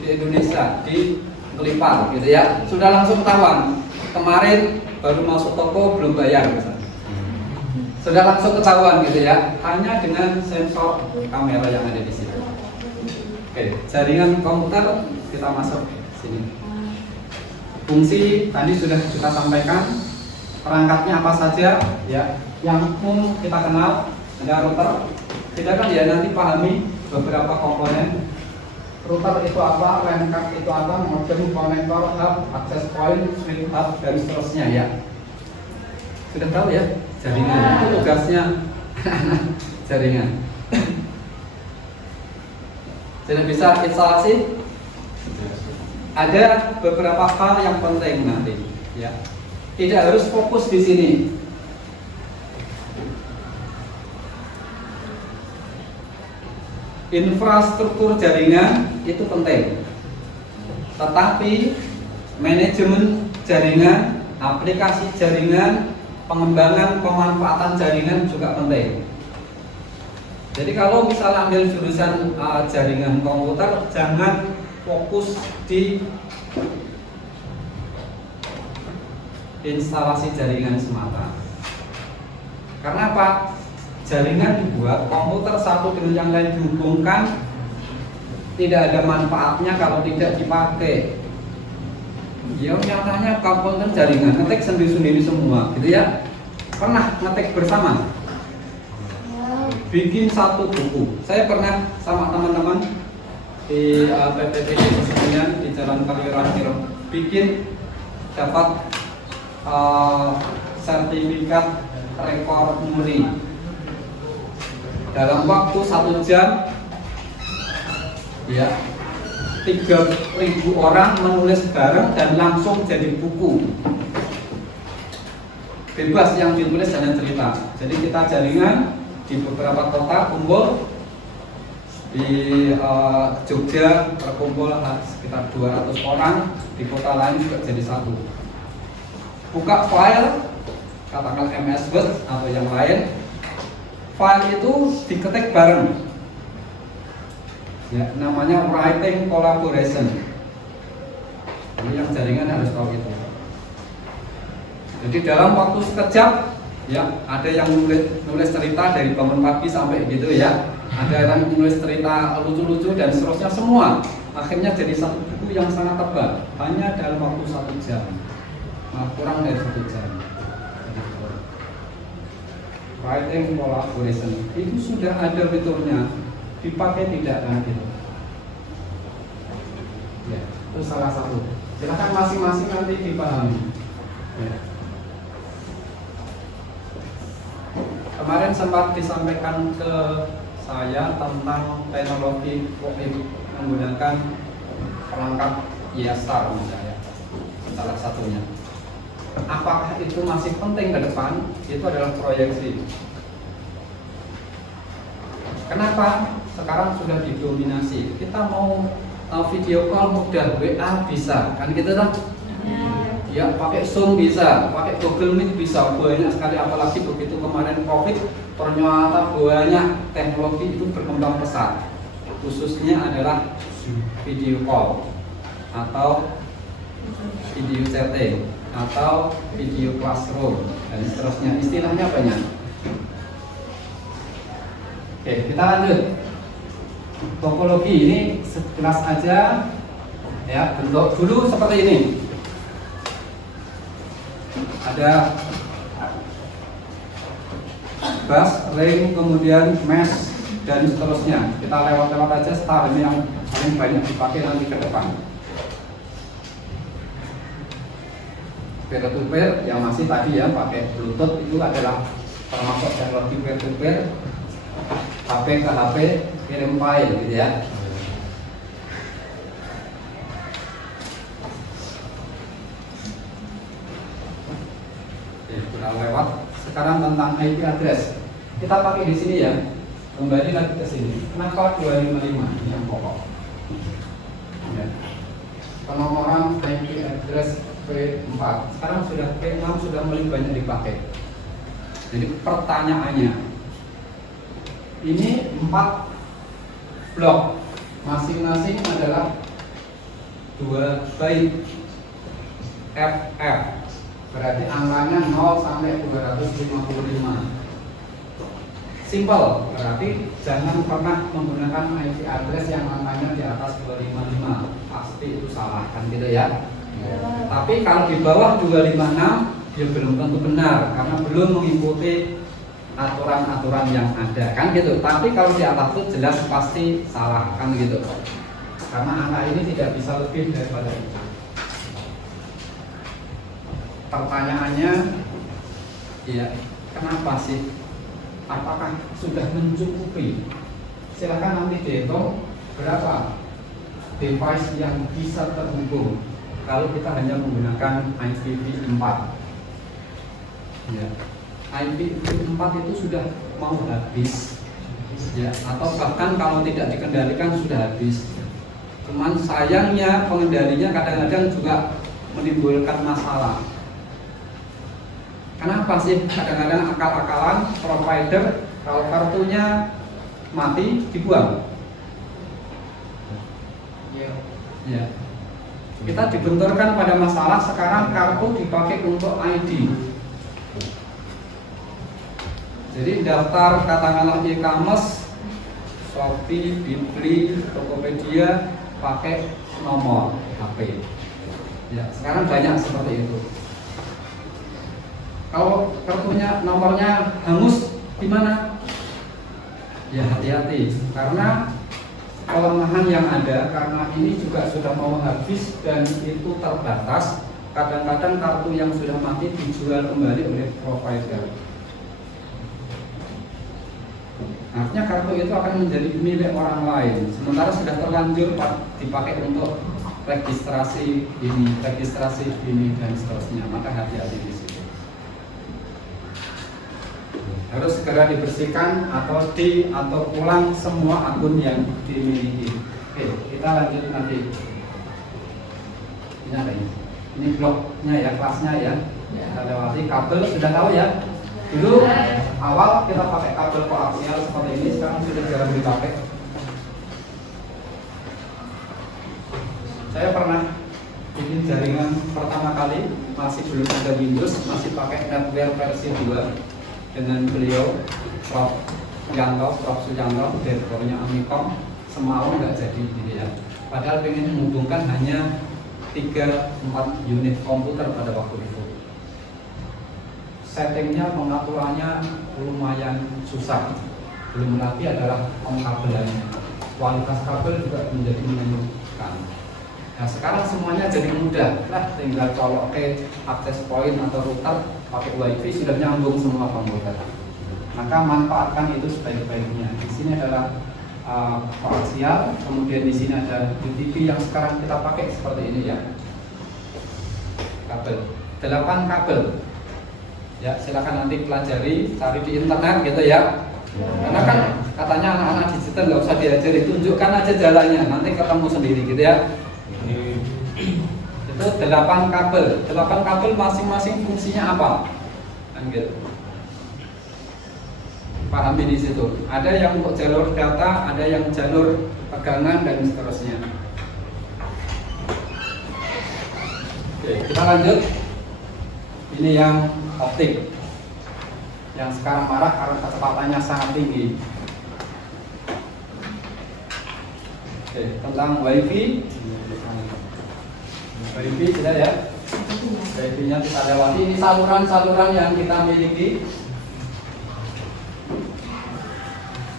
Indonesia, di Kelipar gitu ya, sudah langsung ketahuan. Kemarin baru masuk toko belum bayar misalnya. Sudah langsung ketahuan gitu ya, hanya dengan sensor kamera yang ada di situ. Oke, jaringan komputer kita masuk sini. Fungsi tadi sudah kita sampaikan, perangkatnya apa saja ya, yang umum kita kenal ada router. Kita kan ya nanti pahami beberapa komponen. Router itu apa, LAN card itu apa, modem, konektor, hub, access point, switch hub, dan seterusnya ya. Sudah tahu ya, jaringan itu tugasnya jaringan. Sudah bisa instalasi? Ada beberapa hal yang penting nanti ya. Tidak harus fokus di sini. Infrastruktur jaringan itu penting, tetapi manajemen jaringan, aplikasi jaringan, pengembangan pemanfaatan jaringan juga penting. Jadi kalau misalnya ambil jurusan jaringan komputer, jangan fokus di instalasi jaringan semata. Karena apa? Jaringan dibuat, komputer satu dengan yang lain dihubungkan, tidak ada manfaatnya kalau tidak dipakai. Ya nyatanya komponen jaringan ngetik sendiri-sendiri semua, gitu ya. Pernah ngetik bersama? bikin satu buku. Saya pernah sama teman-teman di PPTD Kesenian di Jalan Kaliurang bikin dapat sertifikat rekor muri dalam waktu 1 jam ya. 3.000 orang menulis bareng dan langsung jadi buku. Bebas yang ditulis hanya cerita. Jadi kita jaringan di beberapa kota kumpul. Di Jogja terkumpul sekitar 200 orang, di kota lain juga jadi satu. Buka file, katakan MS Word atau yang lain. File itu diketik bareng. Ya, namanya writing collaboration. Jadi yang jaringan harus tahu itu. Jadi dalam waktu sekejap, ya ada yang nulis cerita dari bangun pagi sampai gitu ya. Ada yang nulis cerita lucu-lucu dan seterusnya semua. Akhirnya jadi satu buku yang sangat tebal, hanya dalam waktu 1 jam, kurang dari 1 jam. Writing collaboration itu sudah ada fiturnya. Dipakai tidak kan gitu. Ya, itu salah satu. Silakan masing-masing nanti dipahami. Ya. Kemarin sempat disampaikan ke saya tentang teknologi COVID menggunakan perangkat ISR misalnya, salah satunya. Apakah itu masih penting ke depan? Itu adalah proyeksi. Kenapa? Sekarang sudah didominasi. Kita mau video call mudah, WA bisa, kan gitu kan? Ya, pakai Zoom bisa, pakai Google Meet bisa, banyak sekali. Apalagi begitu kemarin COVID, ternyata banyak teknologi itu berkembang pesat. Khususnya adalah video call atau video chatting atau video classroom dan seterusnya. Istilahnya banyak. Oke, kita lanjut. Topologi ini sekilas aja ya, bentuk dulu seperti ini. Ada bus, ring, kemudian mesh dan seterusnya. Kita lewat-lewat aja, start ini yang paling banyak dipakai nanti ke depan. Peer to peer yang masih tadi ya pakai Bluetooth itu adalah termasuk teknologi peer to peer. HP ke HP kirim file gitu ya. Oke, kita lewat sekarang tentang IP address. Kita pakai di sini ya. Kembali lagi ke sini. Kenapa 255 ini yang pokok? Ya. Penomoran IP address P4. Sekarang sudah P6 sudah mulai banyak dipakai. Jadi pertanyaannya, ini 4 blok, masing-masing adalah 2 byte FF, berarti angkanya 0 sampai 255. Simple, berarti jangan pernah menggunakan IP address yang angkanya di atas 255, pasti itu salah kan gitu ya. Tapi kalau di bawah 256 ya belum tentu benar karena belum mengikuti aturan-aturan yang ada kan gitu. Tapi kalau di atas itu jelas pasti salah kan gitu, karena angka ini tidak bisa lebih daripada itu. Pertanyaannya ya, kenapa sih? Apakah sudah mencukupi? Silakan nanti dihitung berapa device yang bisa terhubung kalau kita hanya menggunakan IPv4 ya. IPv4 itu sudah mau habis ya, atau bahkan kalau tidak dikendalikan sudah habis. Cuman sayangnya pengendalinya kadang-kadang juga menimbulkan masalah. Kenapa sih? Kadang-kadang akal-akalan provider kalau kartunya mati dibuang. Ya. Kita dibenturkan pada masalah sekarang kartu dipakai untuk ID. Jadi daftar katakanlah e-commerce, Shopee, Bitly, Tokopedia pakai nomor HP. Ya, sekarang banyak seperti itu. Kalau kartunya nomornya hangus gimana? Ya hati-hati, karena kelemahan yang ada karena ini juga sudah mau habis dan itu terbatas. Kadang-kadang kartu yang sudah mati dijual kembali oleh provider. Artinya kartu itu akan menjadi milik orang lain, sementara sudah terlanjur dipakai untuk registrasi ini dan seterusnya. Maka hati-hati di situ. Harus segera dibersihkan atau ulang semua akun yang dimiliki. Oke, kita lanjut nanti. Ini ada ini. Ini bloknya ya, kelasnya ya. Kita lewati kabel sudah tahu ya. Dulu awal kita pakai kabel koaksial seperti ini, sekarang sudah jarang dipakai. Saya pernah bikin jaringan pertama kali, masih belum ada Windows, masih pakai NetWare versi 2 dengan beliau Prof. Sujanto, direkturnya Amikom. Semau nggak jadi gitu ya. Padahal pengen menghubungkan hanya 3-4 unit komputer pada waktu itu. Settingnya, pengaturannya lumayan susah. Belum lagi adalah kabelnya. Kualitas kabel juga menjadi menentukan. Nah sekarang semuanya jadi mudah, tinggal colok ke akses point atau router pakai WiFi sudah nyambung semua komputer. Maka manfaatkan itu sebaik-baiknya. Di sini adalah koaksial, kemudian di sini ada UTP yang sekarang kita pakai seperti ini ya. Kabel, 8 kabel. Ya silakan nanti pelajari, cari di internet gitu ya. Karena kan katanya anak-anak digital nggak usah diajari, tunjukkan aja jalannya, nanti ketemu sendiri gitu ya. Itu 8 kabel. 8 kabel masing-masing fungsinya apa? Kan gitu. Pahami di situ. Ada yang untuk jalur data, ada yang jalur pegangan dan seterusnya. Oke, kita lanjut. Ini yang optik. Yang sekarang marah karena kecepatannya sangat tinggi. Oke, tentang WiFi. WiFi sudah ya. WiFi-nya kita lewati. Ini saluran-saluran yang kita miliki.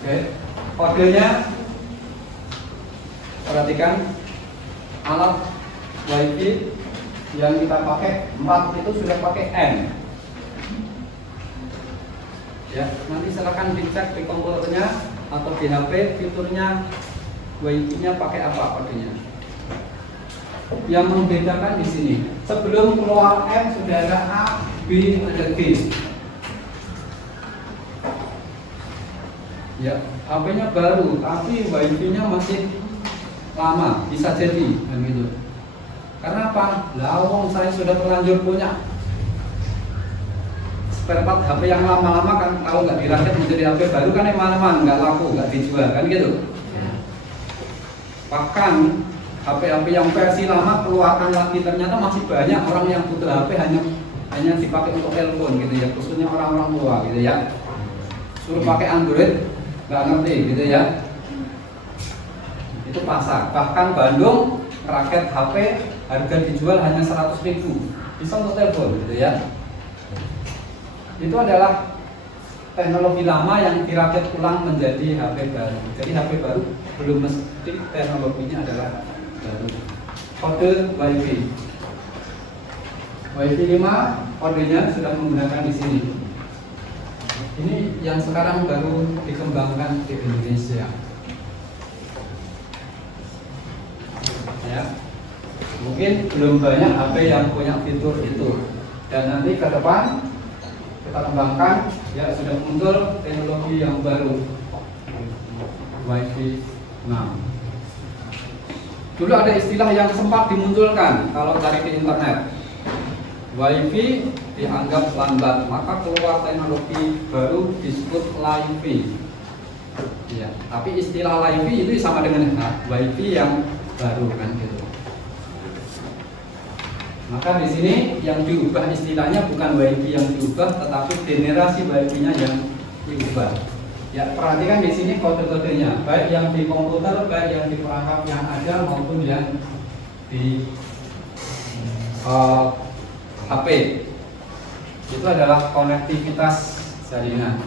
Oke, kodenya perhatikan alat WiFi yang kita pakai 4 itu sudah pakai N. Ya, nanti silakan dicek di komputernya atau di HP fiturnya WiFi-nya pakai apa kodenya. Yang membedakan di sini, sebelum keluar M sudah ada A, B, ada G. Ya, HP-nya baru, tapi WiFi-nya masih lama, bisa jadi, kan gitu. Karena apa? Lawang saya sudah terlanjur punya spare part HP yang lama-lama kan, kalau nggak dirakit menjadi HP baru kan emang-emang nggak laku, nggak dijual, kan gitu. Bahkan HP-HP yang versi lama keluarkan lagi, ternyata masih banyak orang yang butuh HP hanya dipakai untuk telepon gitu ya, khususnya orang-orang tua gitu ya. Suruh pakai Android nggak ngerti gitu ya. Itu pasar. Bahkan Bandung raket HP harga dijual hanya 100.000, bisa untuk telepon gitu ya. Itu adalah teknologi lama yang dirakit ulang menjadi HP baru. Jadi HP baru belum mesti teknologinya adalah baru. Kode WiFi. WiFi 5 kodenya sudah menggunakan di sini. Ini yang sekarang baru dikembangkan di Indonesia. Ya. Mungkin belum banyak HP yang punya fitur itu. Dan nanti ke depan kita kembangkan, ya sudah muncul teknologi yang baru, WiFi 6. Dulu ada istilah yang sempat dimunculkan kalau cari di internet. WiFi dianggap lambat, maka keluar teknologi baru disebut LiFi. Ya, tapi istilah LiFi itu sama dengan WiFi yang baru kan gitu. Maka di sini yang diubah istilahnya bukan WiFi yang diubah, tetapi generasi WiFi-nya yang diubah. Ya, perhatikan di sini kode-kodenya, baik yang di komputer, baik yang di perangkat yang ada maupun yang di HP. Itu adalah konektivitas jaringan.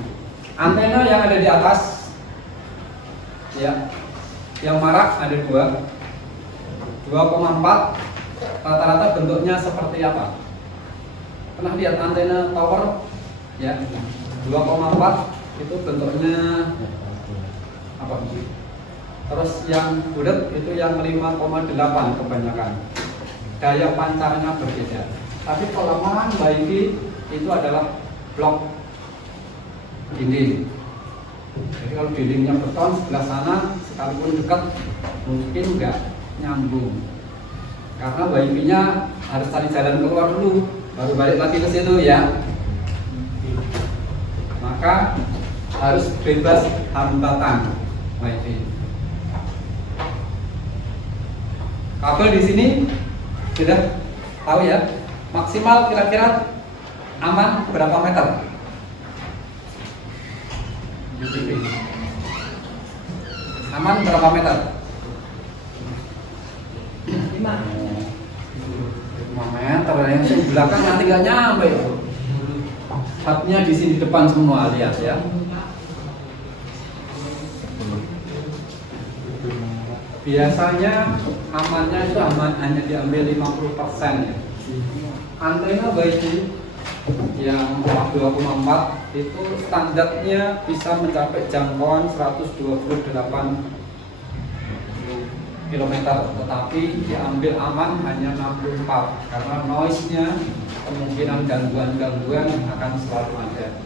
Antena yang ada di atas ya. Yang marak ada 2,4. Rata-rata bentuknya seperti apa? Pernah lihat antena tower? Ya, 2,4 itu bentuknya apa? Terus yang bulat itu yang 5,8 kebanyakan. Daya pancarnya berbeda. Tapi kelemahan WiFi itu adalah blok dinding. Jadi kalau dindingnya beton sebelah sana sekalipun dekat mungkin nggak nyambung. Karena WiFi-nya harus cari jalan keluar dulu, baru balik lagi ke situ ya. Maka harus bebas hambatan WiFi. Kabel di sini sudah tahu ya, maksimal kira-kira aman berapa meter? Aman berapa meter? 5 meter, yang di belakang nanti nggak nyampe. Hubnya di sini depan semua, lihat ya. Biasanya amannya itu hanya diambil 50% ya. Antena WiFi yang 2,4 itu standarnya bisa mencapai jangkauan 128 km, tetapi diambil aman hanya 64 karena noise-nya kemungkinan gangguan-gangguan akan selalu ada,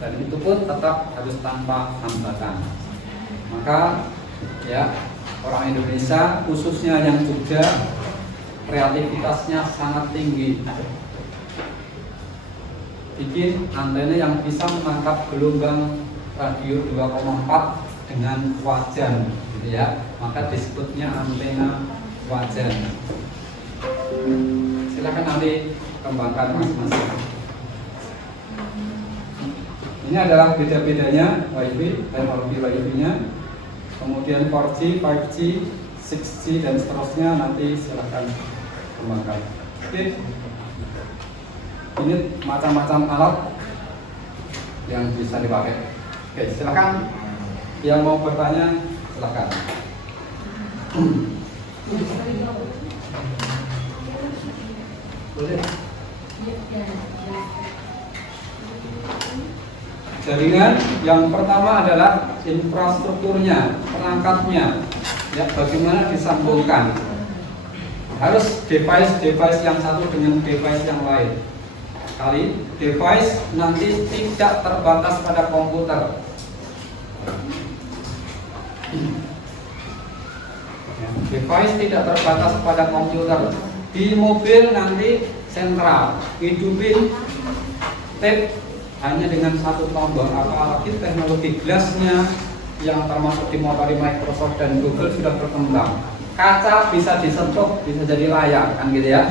dan itu pun tetap harus tanpa hambatan. Maka ya, orang Indonesia khususnya yang Jogja kreativitasnya sangat tinggi, bikin antena yang bisa menangkap gelombang radio 2,4 dengan wajan gitu ya, maka disebutnya antena wajan. Silakan nanti kembangkan masing-masing. Ini adalah beda-bedanya WiFi, teknologi WiFi-nya. Kemudian 4G, 5G, 6G dan seterusnya nanti silakan kembangkan. Oke. Ini macam-macam alat yang bisa dipakai. Oke, silakan yang mau bertanya silakan. Boleh. Jaringan yang pertama adalah infrastrukturnya, perangkatnya, ya, bagaimana disambungkan. Harus device yang satu dengan device yang lain. Kali device nanti tidak terbatas pada komputer. Ya, device tidak terbatas pada komputer. Di mobil nanti sentral, hidupin tape hanya dengan satu tombol. Apalagi teknologi glassnya yang termasuk di motor Microsoft dan Google sudah berkembang. Kaca bisa disentuh, bisa jadi layar, kan gitu ya.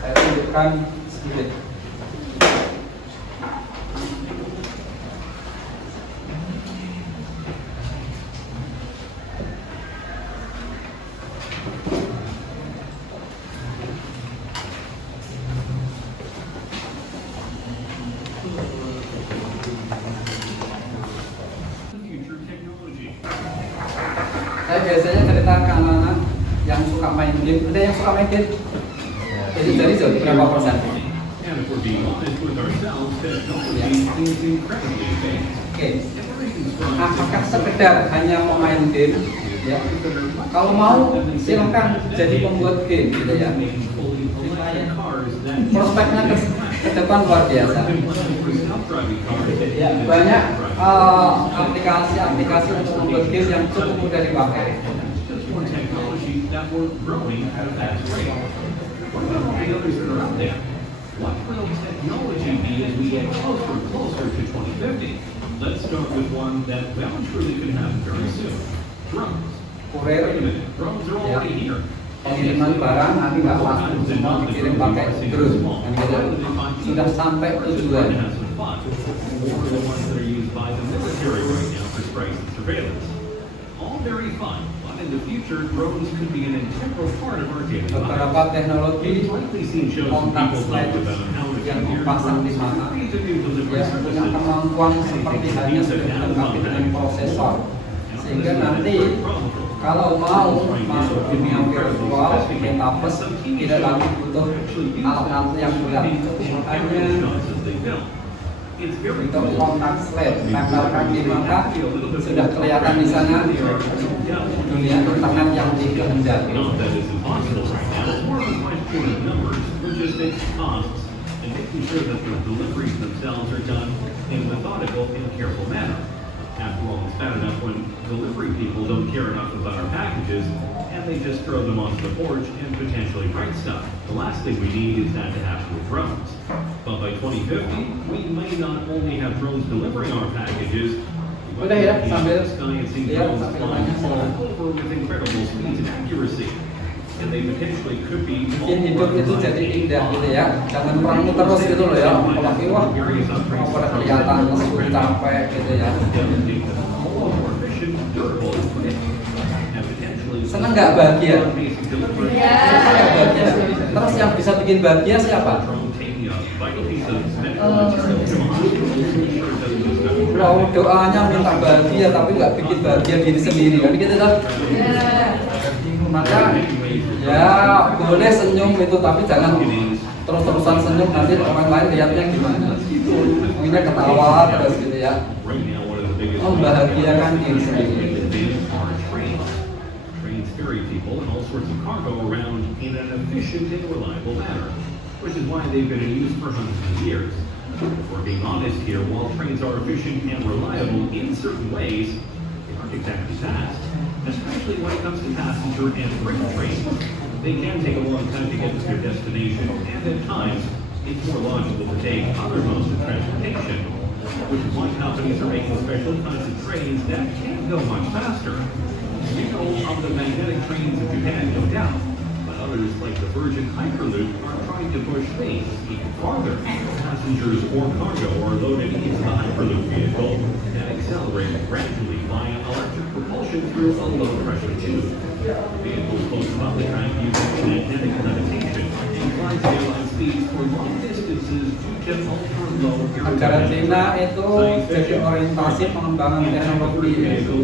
Saya tunjukkan sedikit. Saya biasanya cerita ke anak-anak yang suka main game. Ada yang suka main game? Jadi dari itu berapa persen? Oke. Apakah sekedar hanya pemain game? Ya. Kalau mau silakan jadi pembuat game, gitu ya. Prospeknya ke depan luar biasa. Ya, banyak aplikasi-aplikasi untuk membuat game yang cukup mudah dipakai. What will technology be as we get closer and closer to 2050? Let's start with one that well and truly could happen very soon. Drones. Kurir, Wait a minute, drones are already here. pengiriman barang nanti nggak langsung semua dikirim pakai drone, kan gitu. Sudah sampai tujuan. Or the ones that are used by the military right now for strikes and surveillance. All very fun, but in the future, drones could be an integral part of our daily Beberapa lives. teknologi You've likely seen shows of kontak people slide talk about how in a yang few years dipasang di drones mana could create a new delivery yang punya services. kemampuan seperti hanya sudah dilengkapi dengan prosesor, sehingga nanti kalau mau masuk dunia virtual, metaverse tidak lagi butuh alat-alat yang berat, hanya untuk kontak slide tempelkan di mata sudah kelihatan di sana dunia internet yang dikehendaki. Not that it's impossible right now. It's more of a question of numbers, logistics, costs, and making sure that the deliveries themselves are done in a methodical and careful manner. After all, it's bad enough when delivery people don't care enough about our packages and they just throw them onto the porch and potentially break stuff. The last thing we need is that to happen with drones. But by 2050, we may not only have drones delivering our packages, but Udah ya, we sambil can sky and see lihat, drones sambil flying nanya. all over with incredible speeds and accuracy. And they potentially could be Bikin hidup itu jadi indah gitu ya, jangan perang terus gitu loh ya, apalagi wah mau pada kelihatan lesu capek gitu ya. Seneng nggak bahagia? Seneng nggak bahagia? Terus yang bisa bikin bahagia siapa? Kalau doanya minta bahagia tapi nggak bikin bahagia diri sendiri kan gitu kan? Maka ya boleh senyum itu tapi jangan terus-terusan senyum, nanti orang lain lihatnya gimana? Mungkinnya ketawa terus gitu ya. Membahagiakan diri sendiri. Trains ferry people and all sorts of cargo around in an efficient and reliable manner, which is why they've been in use for hundreds of years. If we're being honest here, while trains are efficient and reliable in certain ways, they aren't exactly fast, especially when it comes to passenger and freight trains. They can take a long time to get to their destination, and at times, it's more logical to take other modes of transportation, which is why companies are making special kinds of trains that can go much faster. You know of the magnetic trains of Japan, no doubt, but others like the Virgin Hyperloop are trying to push things even farther. Passengers or cargo are loaded into the Hyperloop vehicle and accelerated gradually via electric propulsion through a low-pressure tube. Vehicles close above the track using magnetic levitation inclines the airline speeds for long distances due to ultra-low Negara aerodynamic Cina drag. itu jadi orientasi pengembangan teknologi itu.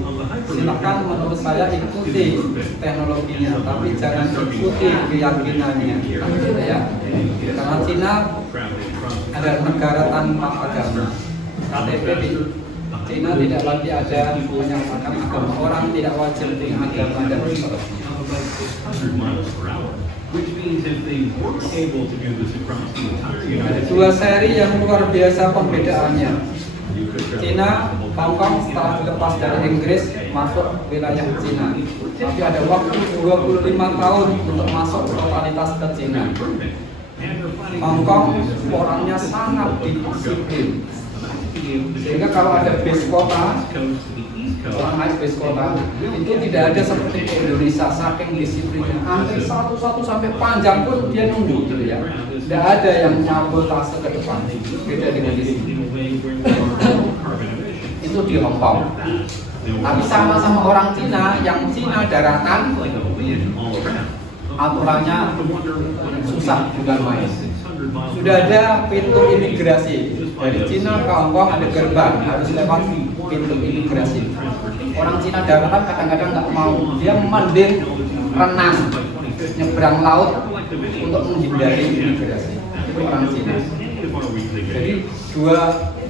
Silakan menurut saya ikuti teknologinya, tapi jangan ikuti keyakinannya, gitu ya. Karena Cina adalah negara tanpa agama. KTP di Cina tidak lagi ada menyatakan agama, orang tidak wajib punya agama dan seterusnya. 100 miles per hour, which means if they were able to do this across the entire Ada United dua States, seri yang luar biasa pembedaannya. you could travel Cina, multiple Hong Kong setelah dilepas dari Inggris masuk wilayah Cina. Tapi ada waktu 25 tahun untuk masuk totalitas ke Cina. Hong Kong orangnya sangat disiplin. Sehingga kalau ada bis kota, orang naik bis kota itu tidak ada seperti di Indonesia, saking disiplinnya. Antri satu-satu sampai panjang pun dia nunggu gitu ya. Tidak ada yang nyabotase ke depan. Beda dengan di sini. Itu di Hong Kong. Tapi sama-sama orang Cina, yang Cina daratan, aturannya susah juga main. Sudah ada pintu imigrasi. Dari Cina ke Hong Kong ada gerbang, harus lewat pintu imigrasi. Orang Cina daratan kadang-kadang nggak mau, dia mending renang, nyebrang laut untuk menghindari imigrasi. Itu orang Cina. Jadi dua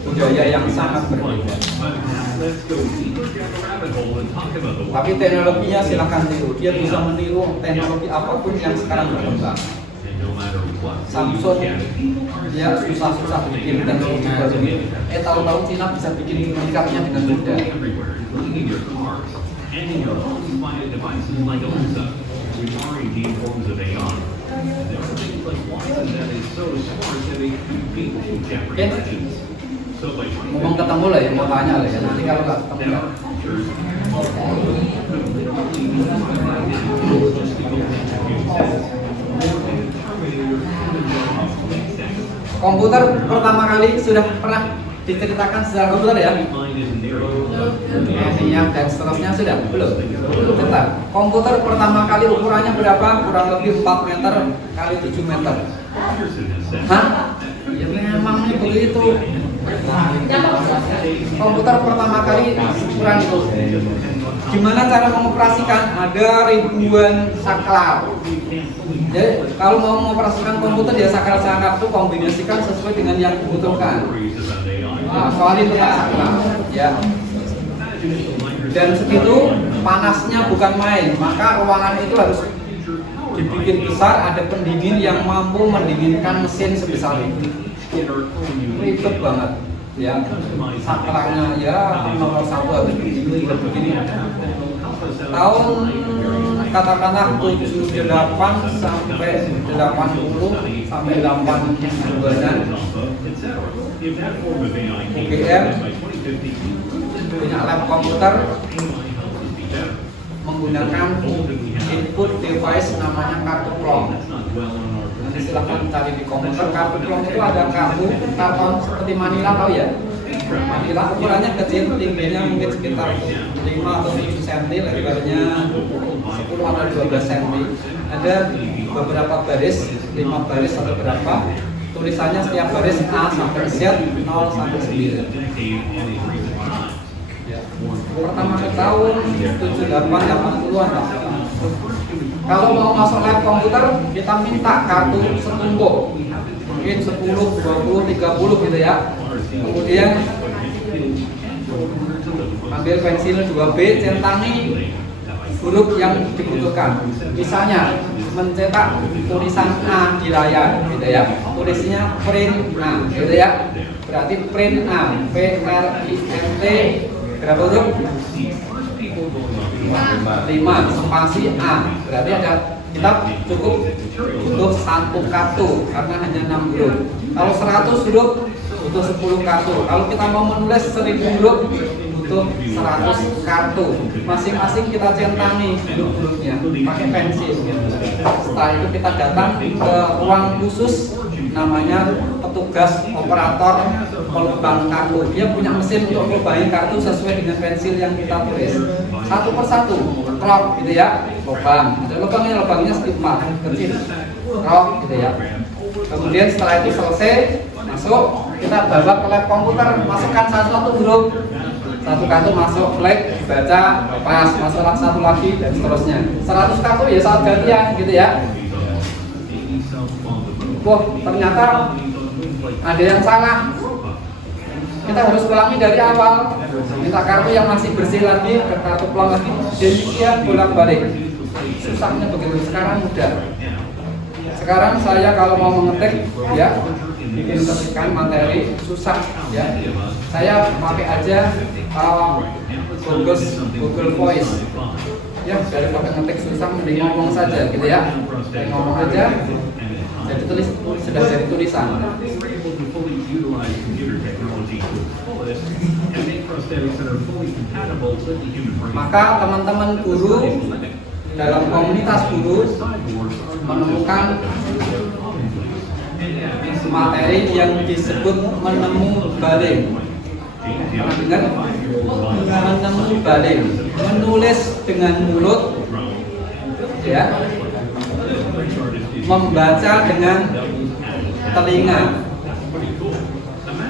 budaya yang sangat berbeda. Tapi teknologinya silahkan tiru. Dia bisa meniru teknologi apapun yang sekarang berkembang. Samsung dia susah-susah bikin teknologi baru. Tahu-tahu Cina bisa bikin duplikatnya dengan mudah. Ngomong ketemu lah ya, mau tanya lah ya. Nanti kalau nggak ketemu komputer pertama kali sudah pernah diceritakan secara komputer ya. ENIAC dan seterusnya sudah belum. Bentar. Komputer pertama kali ukurannya berapa? Kurang lebih 4 meter kali 7 meter. Hah? Ya memang begitu. Komputer pertama kali ukuran itu. Gimana cara mengoperasikan? Ada ribuan saklar. Jadi kalau mau mengoperasikan komputer ya saklar-saklar itu kombinasikan sesuai dengan yang dibutuhkan. Nah, soal itu tak saklar, ya. Dan segitu panasnya bukan main, maka ruangan itu harus dibikin besar, ada pendingin yang mampu mendinginkan mesin sebesar itu. Ribet banget, ya. Saklarnya ya nomor 1 harus begini. Tahun katakanlah 78 sampai 80 sampai 82-an UGM punya lab komputer menggunakan input device namanya kartu plong. Nanti silahkan cari di komputer. Kartu plong itu ada karton seperti Manila, tahu ya? Manila ukurannya kecil, tingginya mungkin sekitar 5 atau 7 cm, lebarnya 10 atau 12 cm. Ada beberapa baris, 5 baris atau berapa. Tulisannya setiap baris A sampai Z, 0 sampai 9. Ya. Pertama ke tahun 78-80-an lah. Kalau mau masuk lab komputer, kita minta kartu setumpuk, mungkin 10, 20, 30 gitu ya. Kemudian ambil pensil 2B, centangi huruf yang dibutuhkan. Misalnya mencetak tulisan A di layar, gitu ya. Tulisnya print A, gitu ya. Berarti print A, PRINT berapa huruf? 5 spasi A. Berarti ada kita cukup butuh 1 kartu karena hanya 6 huruf. Kalau 100 huruf butuh 10 kartu. Kalau kita mau menulis 1000 huruf butuh 100 kartu. Masing-masing kita centangi huruf-hurufnya pakai pensil. Setelah itu kita datang ke ruang khusus namanya petugas operator pelubang kartu. Dia punya mesin untuk melubangi kartu sesuai dengan pensil yang kita tulis. Satu persatu, krok gitu ya, lubang. Ada lubangnya sedikit kecil, krok gitu ya. Kemudian setelah itu selesai, masuk, kita bawa ke lab komputer, masukkan satu huruf, satu kartu masuk, flag, dibaca, lepas, masuk satu lagi dan seterusnya. 100 kartu ya saat gantian gitu ya. Wah, ternyata ada yang salah. Kita harus ulangi dari awal. Minta kartu yang masih bersih lagi, ke kartu plong lagi. Demikian bolak-balik. Susahnya begitu. Sekarang mudah. Sekarang saya kalau mau mengetik, ya, bikin ketikan materi susah, ya. Saya pakai aja Google Voice. Ya, daripada ngetik susah, mending ngomong saja, gitu ya. Ngomong aja. Jadi sudah jadi tulisan. Maka teman-teman guru dalam komunitas guru menemukan materi yang disebut menemu baling. Pernah dengar? Menemu baling, menulis dengan mulut, ya, membaca dengan telinga.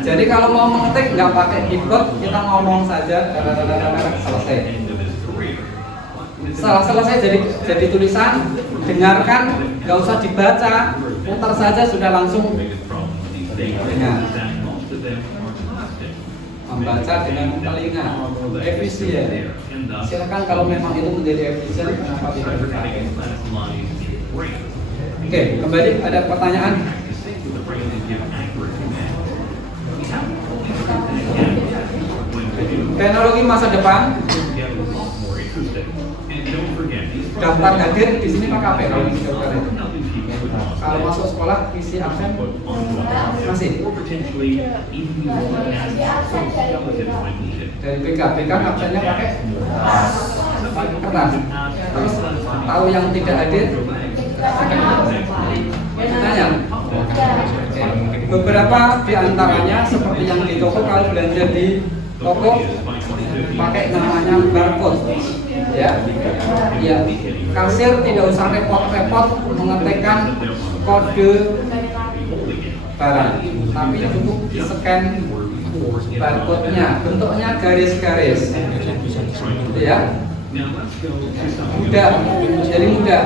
Jadi kalau mau mengetik nggak pakai keyboard, kita ngomong saja, selesai. Setelah selesai jadi tulisan, dengarkan, nggak usah dibaca, putar saja sudah langsung dengar. Membaca dengan telinga, efisien. Silakan kalau memang itu menjadi efisien, kenapa tidak dipakai? Oke, kembali ada pertanyaan. Teknologi masa depan. Daftar hadir di sini pakai apa kalau di daftar? Kalau masuk sekolah isi absen masih. Dari BK absennya pakai kertas. Terus tahu yang tidak hadir tanya. Beberapa di antaranya seperti yang di toko, kalau belanja di toko pakai namanya barcode. Ya, ya. Kasir tidak usah repot-repot mengetikkan kode barang, tapi cukup di-scan barcode-nya. Bentuknya garis-garis. Ya. Mudah, jadi mudah.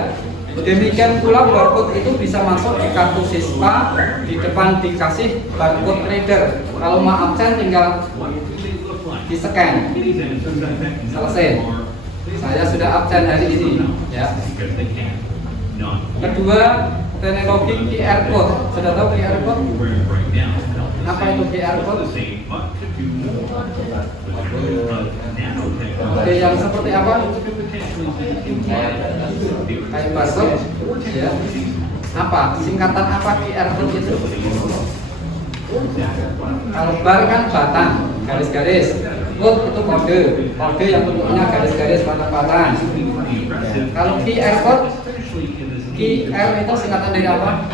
Demikian pula barcode itu bisa masuk di kartu siswa, di depan dikasih barcode reader. Kalau mau absen tinggal di-scan. Selesai. Saya sudah absen hari ini, ya. Kedua, teknologi QR code. Sudah tahu QR code? Apa itu QR code? Oke, yang seperti apa? Kayak barcode, ya. Apa? Singkatan apa QR code itu? Kalau bar kan batang, garis-garis. Code itu kode, kode yang bentuknya garis-garis batang-batang. Kalau QR code, QR itu singkatan dari apa?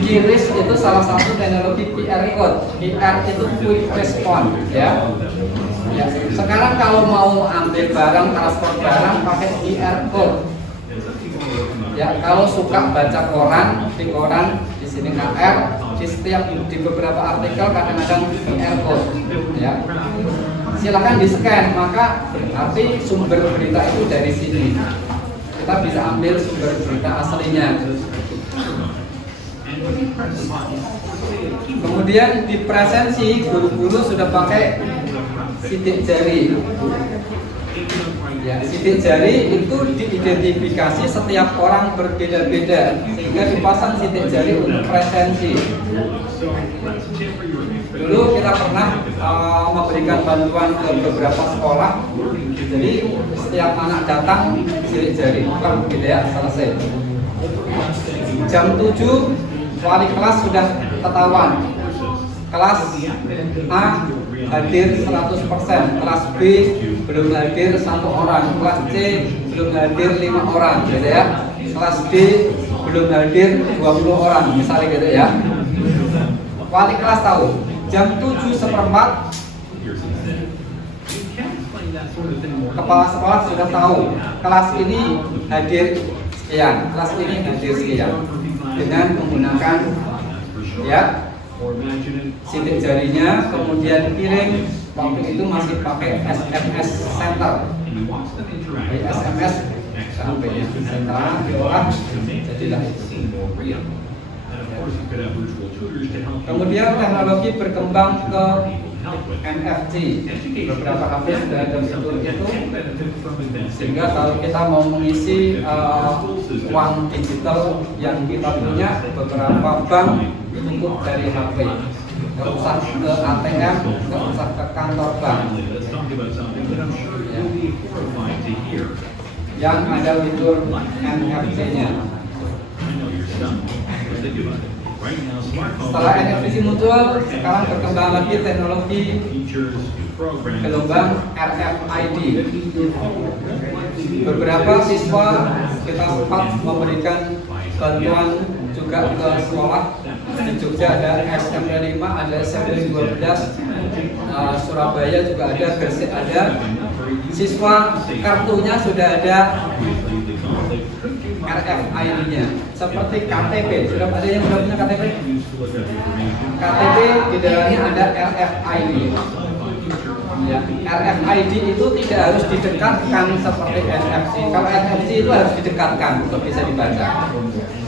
QRIS itu salah satu teknologi QR code. QR itu quick response, ya. Ya. Sekarang kalau mau ambil barang, transport barang pakai QR code. Ya, kalau suka baca koran, di koran di sini KR, di beberapa artikel kadang-kadang QR code. Ya. Silakan di-scan, maka berarti sumber berita itu dari sini. Kita bisa ambil sumber berita aslinya. Kemudian di presensi guru-guru sudah pakai sidik jari. Ya, sidik jari itu diidentifikasi setiap orang berbeda-beda sehingga dipasang sidik jari untuk presensi. Dulu kita pernah memberikan bantuan ke beberapa sekolah. Jadi setiap anak datang sidik jari, gitu ya, selesai. Jam 7 wali kelas sudah ketahuan. Kelas A hadir 100%, kelas B belum hadir 1 orang, kelas C belum hadir 5 orang, gitu ya. Kelas D belum hadir 20 orang, misalnya gitu ya. Wali kelas tahu. Jam 7:15 kepala sekolah sudah tahu kelas ini hadir sekian, kelas ini hadir sekian dengan menggunakan ya sidik jarinya, kemudian kirim. Waktu itu masih pakai SMS center, SMS sampai center diolah jadilah itu. Kemudian teknologi berkembang ke NFC. Beberapa HP sudah ada fitur itu, sehingga kalau kita mau mengisi uang digital yang kita punya, beberapa bank cukup dari HP. Nggak usah ke ATM, nggak usah ke kantor bank. Yang ada fitur NFC-nya. Setelah NFC muncul, sekarang berkembang lagi teknologi gelombang RFID. Beberapa siswa kita sempat memberikan bantuan juga ke sekolah. Di Jogja ada SMP 5, ada SMP 12, Surabaya juga ada, Gresik ada. Siswa kartunya sudah ada RFID-nya, seperti KTP. Sudah ada yang sudah punya KTP? KTP di dalamnya ada RFID. Ya, RFID itu tidak harus didekatkan seperti NFC. Kalau NFC itu harus didekatkan untuk bisa dibaca.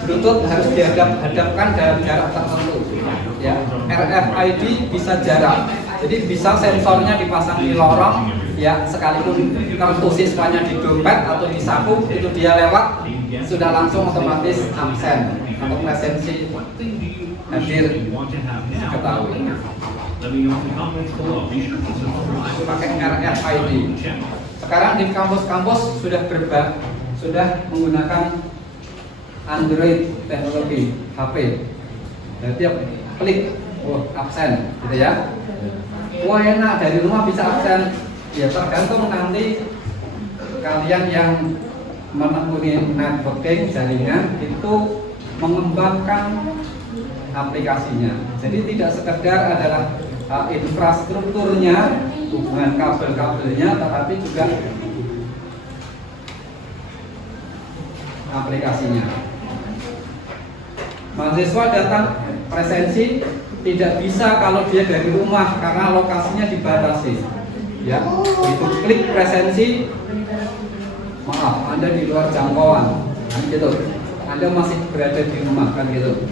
Bluetooth harus dihadap-hadapkan dalam jarak tertentu. Ya, RFID bisa jarak. Jadi bisa sensornya dipasang di lorong, ya, sekalipun kartu siswanya di dompet atau di saku, itu dia lewat sudah langsung otomatis absen atau presensi hadir diketahui. Pakai RFID. Sekarang di kampus-kampus sudah menggunakan Android teknologi HP. Jadi tiap klik, absen, gitu ya. Wah, enak, dari rumah bisa absen. Ya tergantung nanti kalian yang menekuni networking jaringan itu mengembangkan aplikasinya. Jadi tidak sekedar adalah infrastrukturnya, hubungan kabel-kabelnya, tetapi juga aplikasinya. Mahasiswa datang presensi tidak bisa kalau dia dari rumah karena lokasinya dibatasi. Ya, begitu klik presensi, maaf, Anda di luar jangkauan, kan gitu. Anda masih berada di rumah, kan gitu.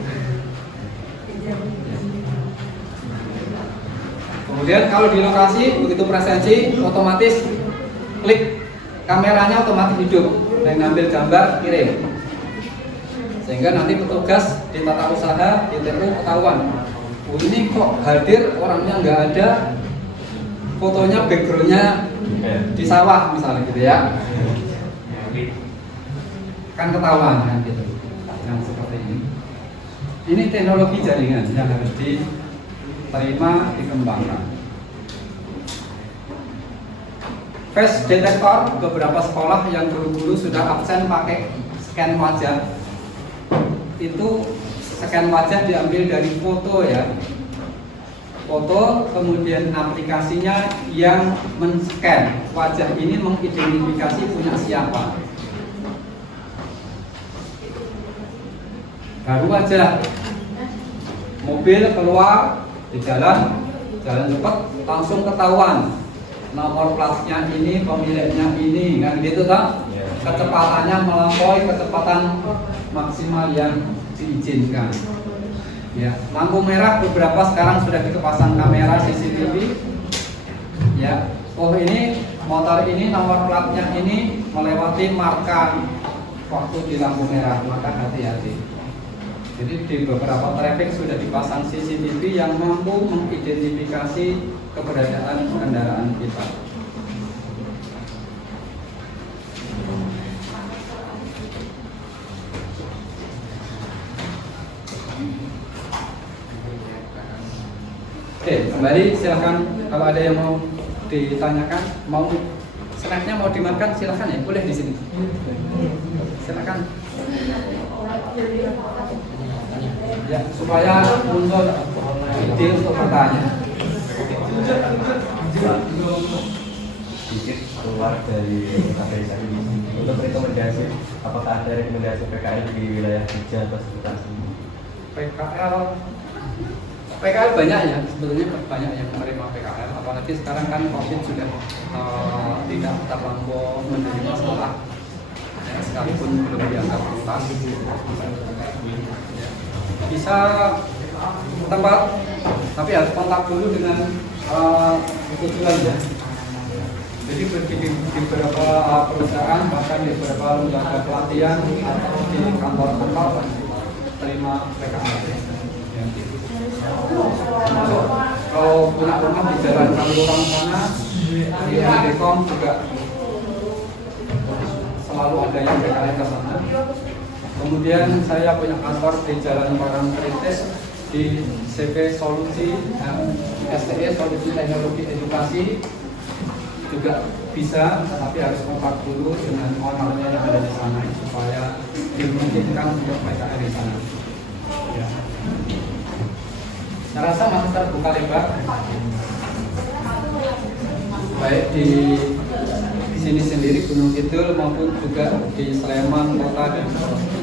Kemudian kalau di lokasi begitu presensi, otomatis klik kameranya otomatis hidup dan ngambil gambar kirim. Sehingga nanti petugas di tata usaha di TU ketahuan, oh, ini kok hadir orangnya nggak ada, fotonya backgroundnya di sawah misalnya gitu ya, kan ketahuan kan gitu. Yang seperti ini teknologi jaringan yang harus diterima, dikembangkan. Face detector, beberapa sekolah yang guru-guru sudah absen pakai scan wajah. Itu scan wajah diambil dari foto ya, foto, kemudian aplikasinya yang men-scan wajah ini mengidentifikasi punya siapa. Baru aja mobil keluar di jalan cepat, langsung ketahuan nomor platnya ini, pemiliknya ini, kan gitu kan? Kecepatannya melampaui kecepatan maksimal yang diizinkan. Ya, lampu merah beberapa sekarang sudah dipasang kamera CCTV. Ya, oh ini motor ini nomor platnya ini melewati marka waktu di lampu merah, maka hati-hati. Jadi di beberapa traffic sudah dipasang CCTV yang mampu mengidentifikasi keberadaan kendaraan kita. Oke, kembali silakan kalau ada yang mau ditanyakan, mau snacknya mau dimakan silakan ya, boleh di sini. Silakan. Ya, supaya muncul ide untuk bertanya. Sedikit keluar dari organisasi untuk rekomendasi, apakah ada rekomendasi PKL di wilayah Jogja atau sekitar sini? PKL banyak ya, sebetulnya banyak yang menerima PKL, apalagi sekarang kan COVID sudah tidak terlampau menjadi masalah ya, sekalipun belum dianggap tuntas. Bisa tempat, tapi harus kontak dulu dengan tujuan ya. Jadi di beberapa perusahaan, bahkan di beberapa lembaga pelatihan atau di kantor tempat terima PKL. Kalau punya rumah di Jalan Kaliurang sana, di Dekom juga selalu ada yang PKL ke sana. Kemudian saya punya kantor di Jalan Parangtritis di CV Solusi, STE Solusi Teknologi Edukasi juga bisa, tapi harus kontak dulu dengan ownernya yang ada di sana supaya dimungkinkan untuk PKL di sana. Ya. Saya rasa masih terbuka lebar, baik di sini sendiri Gunung Kidul maupun juga di Sleman kota dan seterusnya.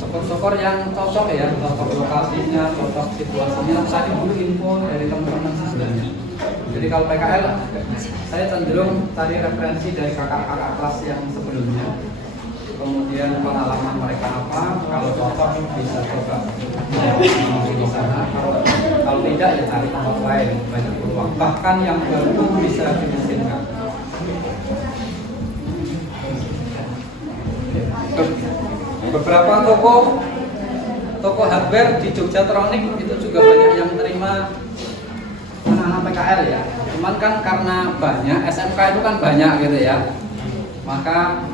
Sokor-sokor yang cocok ya, cocok lokasinya, cocok situasinya. Tadi dulu info dari teman-teman sebelumnya. Jadi kalau PKL, saya cenderung tadi referensi dari kakak-kakak kelas yang sebelumnya. Kemudian pengalaman mereka apa, kalau cocok bisa coba di sana. Kalau tidak ya cari tempat lain, banyak peluang. Bahkan yang baru bisa diizinkan. Beberapa toko hardware di Jogjatronic itu juga banyak yang menerima anak-anak PKL ya. Cuman kan karena banyak SMK itu kan banyak gitu ya, maka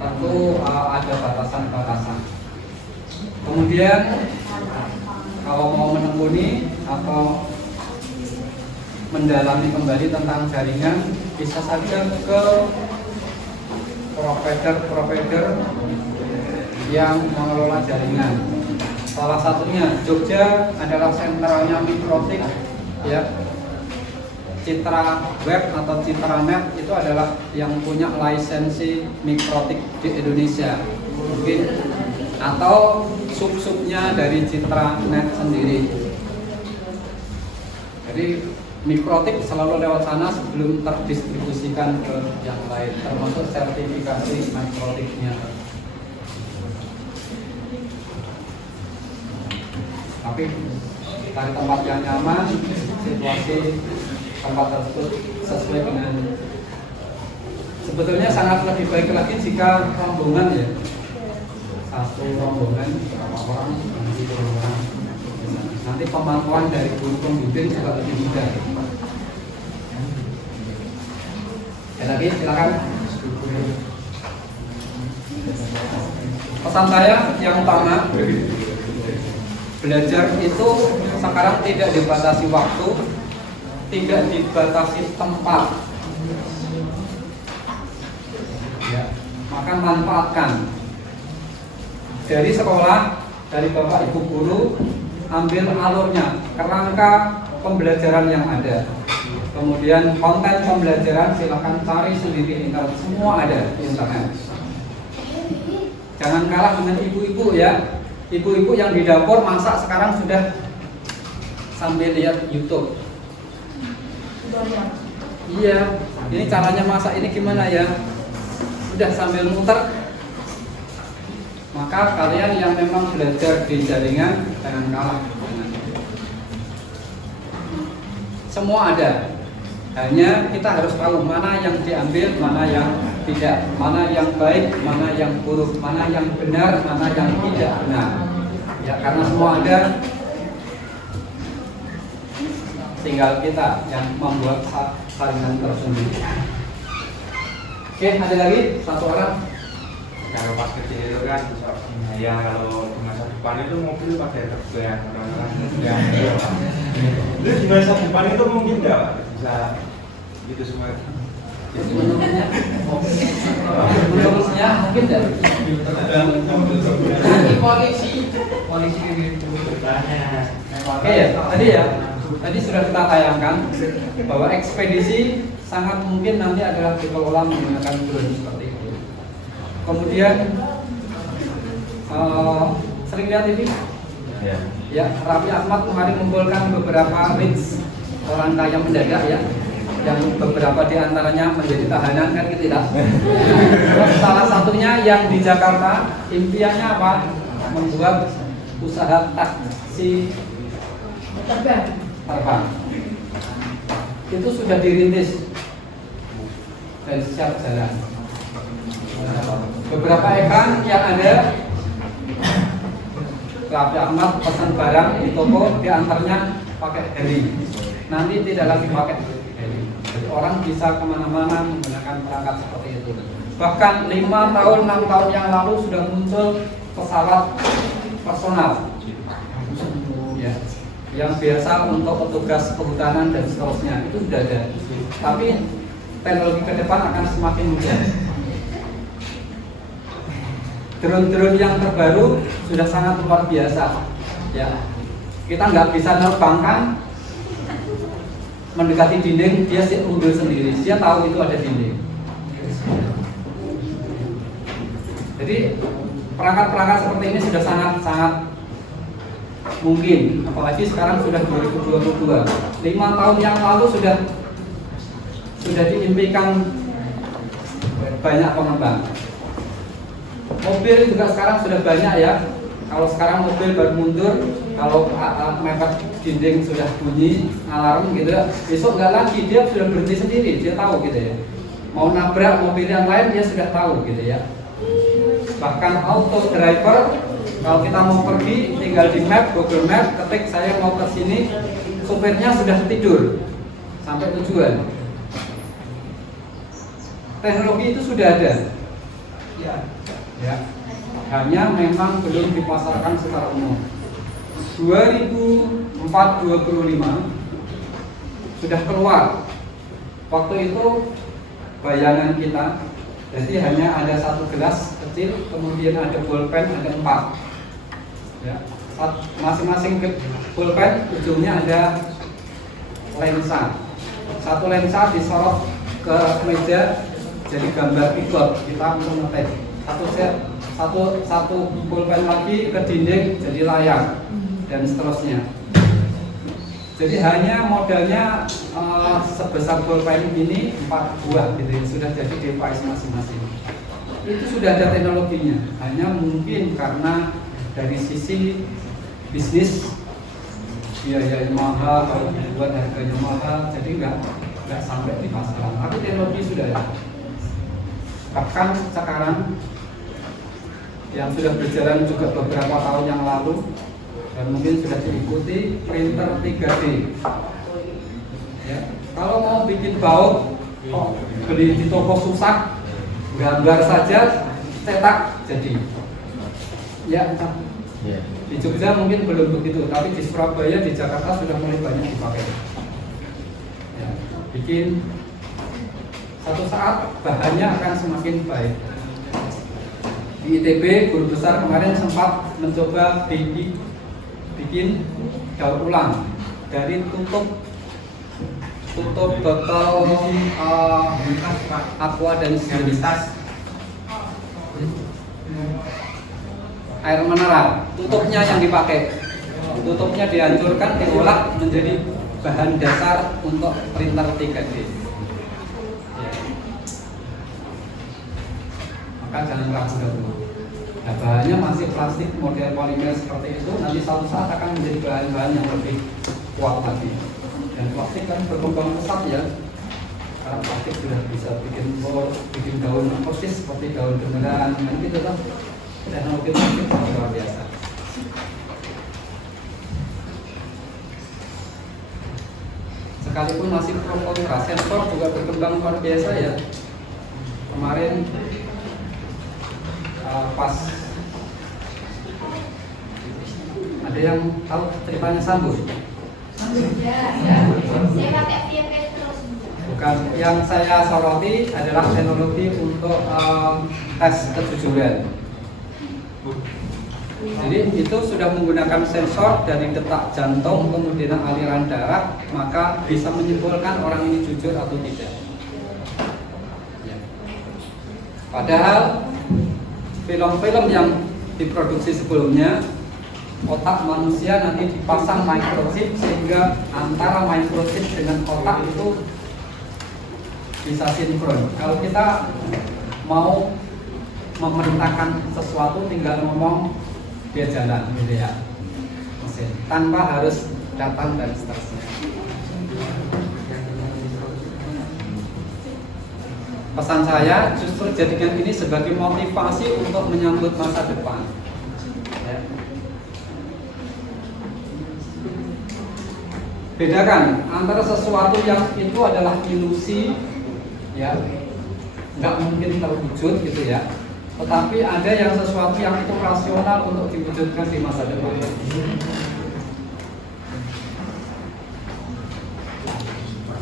tentu ada batasan-batasan. Kemudian kalau mau menekuni atau mendalami kembali tentang jaringan, bisa saja ke provider yang mengelola jaringan. Salah satunya Jogja adalah sentralnya Mikrotik, ya. Citra Web atau Citra Net itu adalah yang punya lisensi Mikrotik di Indonesia, mungkin, atau sub-subnya dari Citra Net sendiri. Jadi Mikrotik selalu lewat sana sebelum terdistribusikan ke yang lain, termasuk sertifikasi Mikrotiknya. Tapi cari tempat yang nyaman, situasi tempat tersebut sesuai dengan, sebetulnya sangat lebih baik lagi jika rombongan, ya, satu rombongan berapa orang, nanti pemantauan dari guru pembimbing juga lebih mudah. Ya, lagi silakan. Pesan saya yang utama, belajar itu sekarang tidak dibatasi waktu, tidak dibatasi tempat, ya, maka manfaatkan dari sekolah, dari bapak ibu guru, ambil alurnya, kerangka pembelajaran yang ada, kemudian konten pembelajaran silahkan cari sendiri di internet, semua ada di internet. Jangan kalah dengan ibu-ibu, ya. Ibu-ibu yang di dapur masak sekarang sudah sambil lihat YouTube. Iya, ini caranya masak ini gimana, ya? Sudah sambil muter. Maka kalian yang memang belajar di jaringan jangan kalah. Semua ada. Hanya kita harus tahu mana yang diambil, mana yang tidak, mana yang baik, mana yang buruk, mana yang benar, mana yang tidak benar. Ya, karena semua ada. Tinggal kita yang membuat saringan tersendiri. Oke, ada lagi satu orang. Kalau pas kecil itu kan, ya kalau di masa depan itu mobil pakai terbang, orang-orang terbang. Terus di masa depan itu mungkin nggak bisa gitu semua. Menurutnya mungkin dari polisi gitu. oke, ya, tadi sudah kita tayangkan bahwa ekspedisi sangat mungkin nanti adalah dikelola menggunakan drone seperti itu. Kemudian sering lihat TV? Ya, Raffi Ahmad kemarin mengumpulkan beberapa leads orang kaya mendadak, ya, yang beberapa diantaranya menjadi tahanan, kan gitu, ya. Terus salah satunya yang di Jakarta, impiannya apa? Membuat usaha taksi terbang. Itu sudah dirintis dan siap jalan. Beberapa ekran yang ada, Raffi Ahmad pesan barang di toko, diantaranya pakai heli. Nanti tidak lagi pakai heli. Jadi orang bisa kemana-mana menggunakan perangkat seperti itu. Bahkan 5 tahun, 6 tahun yang lalu sudah muncul pesawat personal, ya, yang biasa untuk petugas kehutanan dan seterusnya, itu sudah ada. Tapi teknologi ke depan akan semakin mudah. Drone-drone yang terbaru sudah sangat luar biasa, ya. Kita nggak bisa nerbangkan mendekati dinding, dia mundur sendiri, dia tahu itu ada dinding. Jadi perangkat-perangkat seperti ini sudah sangat-sangat mungkin, apalagi sekarang sudah 2022. 5 tahun yang lalu sudah diimpikan banyak pengembang. Mobil juga sekarang sudah banyak, ya. Kalau sekarang mobil baru mundur, kalau mepet dinding sudah bunyi alarm gitu, besok nggak lagi, dia sudah berhenti sendiri, dia tahu gitu, ya. Mau nabrak mobil yang lain dia sudah tahu gitu, ya. Bahkan auto driver, kalau kita mau pergi tinggal di map, Google Map, ketik saya mau ke sini, supirnya sudah tidur sampai tujuan. Teknologi itu sudah ada, ya. Hanya memang belum dipasarkan secara umum. 2004-2005 sudah keluar. Waktu itu bayangan kita, jadi hanya ada satu gelas kecil, kemudian ada bolpen, ada 4. Ya. Masing-masing pulpen ujungnya ada lensa. Satu lensa disorot ke meja jadi gambar ikut kita untuk ngetik. Satu pulpen lagi ke dinding jadi layar dan seterusnya. Jadi hanya modalnya sebesar pulpen ini 4 buah gitu ya, sudah jadi device masing-masing. Itu sudah ada teknologinya. Hanya mungkin karena dari sisi bisnis biaya mahal, kalau dibuat harganya mahal, jadi nggak sampai di pasaran. Tapi teknologi sudah ada. Bahkan sekarang yang sudah berjalan juga beberapa tahun yang lalu dan mungkin sudah diikuti printer 3D. Ya, kalau mau bikin baut, beli di toko susah, gambar saja, cetak jadi. Ya, di Jogja mungkin belum begitu, tapi di Surabaya, di Jakarta sudah mulai banyak dipakai. Ya, bikin satu saat bahannya akan semakin baik. Di ITB guru besar kemarin sempat mencoba bikin daur ulang dari tutup botol aqua dan stabilitas air mineral, tutupnya yang dipakai, tutupnya dihancurkan, diolah menjadi bahan dasar untuk printer 3D. Maka jangan ragu dulu. Nah, bahannya masih plastik model polimer seperti itu, nanti suatu saat akan menjadi bahan-bahan yang lebih kuat lagi. Dan plastik kan berkembang pesat ya. Karena plastik sudah bisa bikin daun persis seperti daun beneran, dan gitu kan. Teknologi plastik sangat luar biasa. Sekalipun masih pro kontra, sensor juga berkembang luar biasa ya. Kemarin pas ada yang tahu ceritanya Sambus? Ya. Saya pakai VMware terus. Bukan, yang saya soroti adalah teknologi untuk tes kejujuran. Jadi itu sudah menggunakan sensor dari detak jantung kemudian aliran darah, maka bisa menyimpulkan orang ini jujur atau tidak. Padahal film-film yang diproduksi sebelumnya, otak manusia nanti dipasang microchip sehingga antara microchip dengan otak itu bisa sinkron. Kalau kita mau memerintahkan sesuatu tinggal ngomong dia jalan gitu ya, mesin tanpa harus datang dan seterusnya. Pesan saya justru jadikan ini sebagai motivasi untuk menyambut masa depan. Ya. Bedakan antara sesuatu yang itu adalah ilusi, ya, nggak mungkin terwujud gitu ya. Tetapi ada yang sesuatu yang itu rasional untuk diwujudkan di masa depan.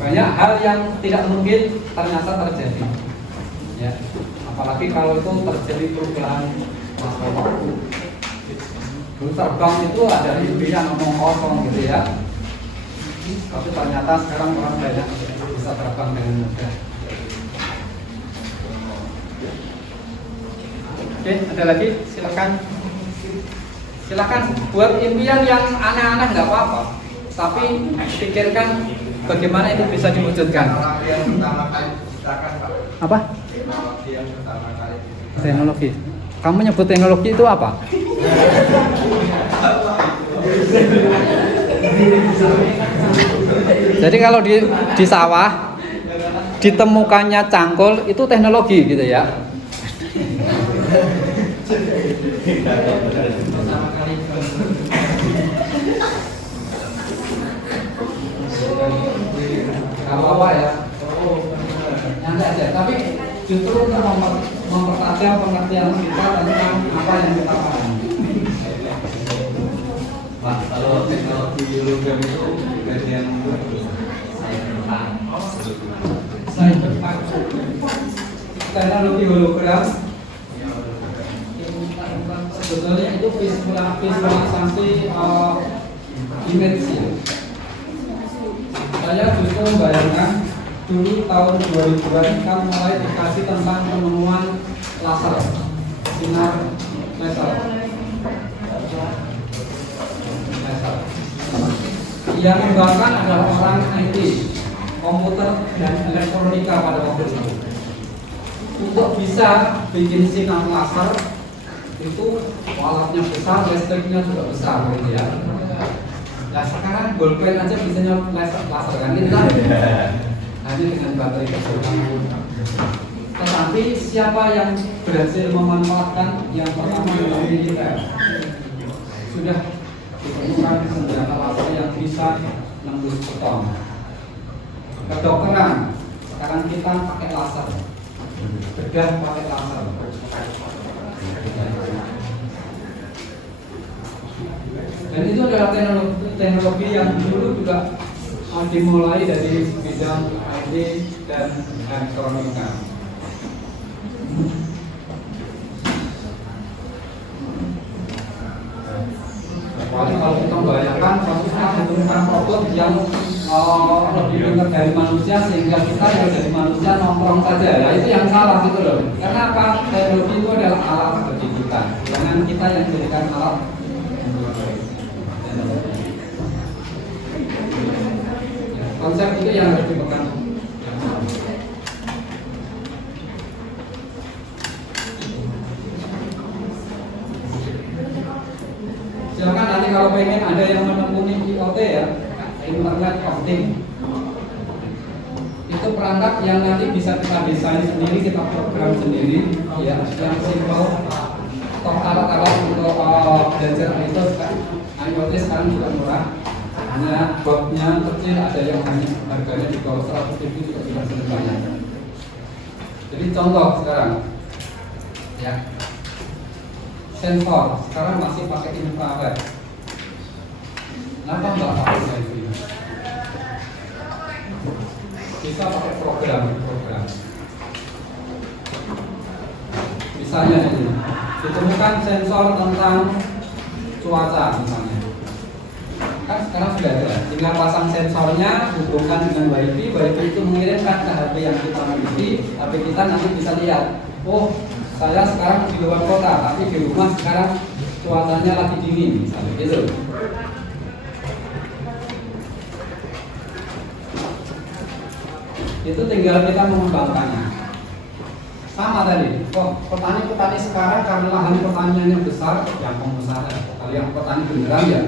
Banyak hal yang tidak mungkin ternyata terjadi. Ya, apalagi kalau itu terjadi perubahan masa waktu. Dulu terbang itu ada impian ngomong kosong gitu ya. Tapi ternyata sekarang orang banyak bisa terbang dengan mudah. Oke, ada lagi? Silakan buat impian yang aneh-aneh nggak apa-apa, tapi pikirkan bagaimana itu bisa diwujudkan. Teknologi yang pertama kali diciptakan, Pak. Apa? Teknologi yang pertama kali diciptakan. Teknologi. Kamu nyebut teknologi itu apa? Jadi kalau di sawah ditemukannya cangkul itu teknologi gitu ya. Pertama kali Apa ya? Nanti aja. Tapi justru untuk mempertajam pengertian kita tentang apa yang kita pahami. Pak, kalau teknologi hologram itu bagian Cyberpunk. Teknologi hologram sebetulnya itu visualisasi dimensi. Saya justru membayangkan dulu tahun 2000-an kan mulai dikasih tentang penemuan laser, sinar laser. Yang mengembangkan adalah orang IT, komputer dan elektronika pada waktu itu. Untuk bisa bikin sinar laser itu alatnya besar, listriknya juga besar, gitu ya. Nah sekarang bolpen aja bisa laser kan kita hanya dengan baterai kecil. Tetapi siapa yang berhasil memanfaatkan yang pertama adalah militer. Sudah ditemukan senjata laser yang bisa nembus beton. Kedokteran sekarang kita pakai laser, bedah pakai laser. Dan itu adalah teknologi yang dulu juga dimulai dari bidang IT dan elektronika. Kalau kita membayangkan prosesnya menggunakan robot yang lebih pintar dari manusia sehingga kita yang dari manusia nongkrong saja, ya itu yang salah gitu loh. Karena apa? Teknologi itu adalah alat bagi kita, jangan kita yang jadikan alat. Konsep itu yang harus dipegang. Silakan nanti kalau pengen ada yang menemuni IoT ya, Internet of Things. Itu perangkat yang nanti bisa kita desain sendiri, kita program sendiri, ya, yang simple. Toh alat-alat untuk belajar itu IoT sekarang juga murah. Hanya botnya kecil, ada yang hanya harganya di bawah 100.000 juga sudah sangat banyak. Jadi contoh sekarang, ya, sensor sekarang masih pakai infrared. Kenapa nggak pakai sensor? Bisa pakai program. Misalnya ini, ditemukan sensor tentang cuaca misalnya. Kan sekarang sudah ada, tinggal pasang sensornya, hubungkan dengan WiFi itu mengirimkan ke HP yang kita miliki, HP kita nanti bisa lihat, oh saya sekarang di luar kota, tapi di rumah sekarang cuacanya lagi dingin, misalnya gitu. Itu tinggal kita mengembangkannya. Sama tadi, petani sekarang karena lahan pertaniannya besar, yang pengusaha, kalau yang petani beneran ya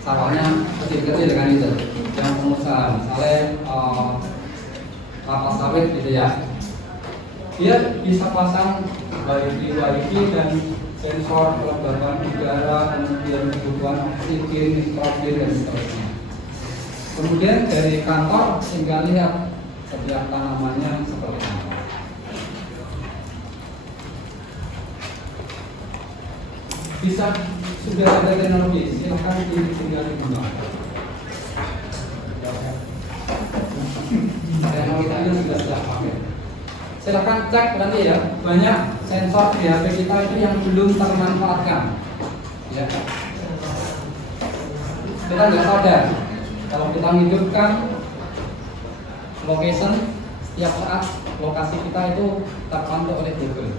sawahnya kecil-kecil dengan itu. Yang pengusaha, misalnya kelapa sawit gitu ya, dia bisa pasang wifi dan sensor kelembaban udara, kemudian kebutuhan oksigen, nitrogen dan seterusnya. Kemudian dari kantor tinggal lihat setiap tanamannya seperti apa. Bisa sudah ada teknologi, silakan tinggal dikembangkan. Teknologinya sudah pakai. Silakan cek nanti ya, banyak sensor di HP kita itu yang belum termanfaatkan. Ya. Kita nggak sadar kalau kita menghidupkan location setiap saat lokasi kita itu terpantau oleh Google.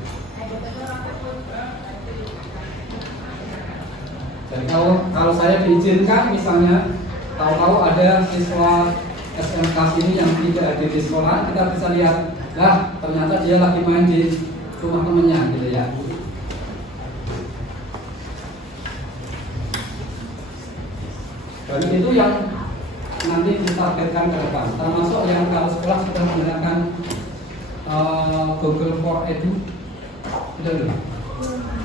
Jadi kalau saya diizinkan misalnya tahu-tahu ada siswa SMK sini yang tidak hadir di sekolah, kita bisa lihat, lah ternyata dia lagi main di rumah temennya gitu ya. Dan itu yang nanti ditargetkan ke depan, termasuk yang kalau sekolah sudah menggunakan Google for Edu,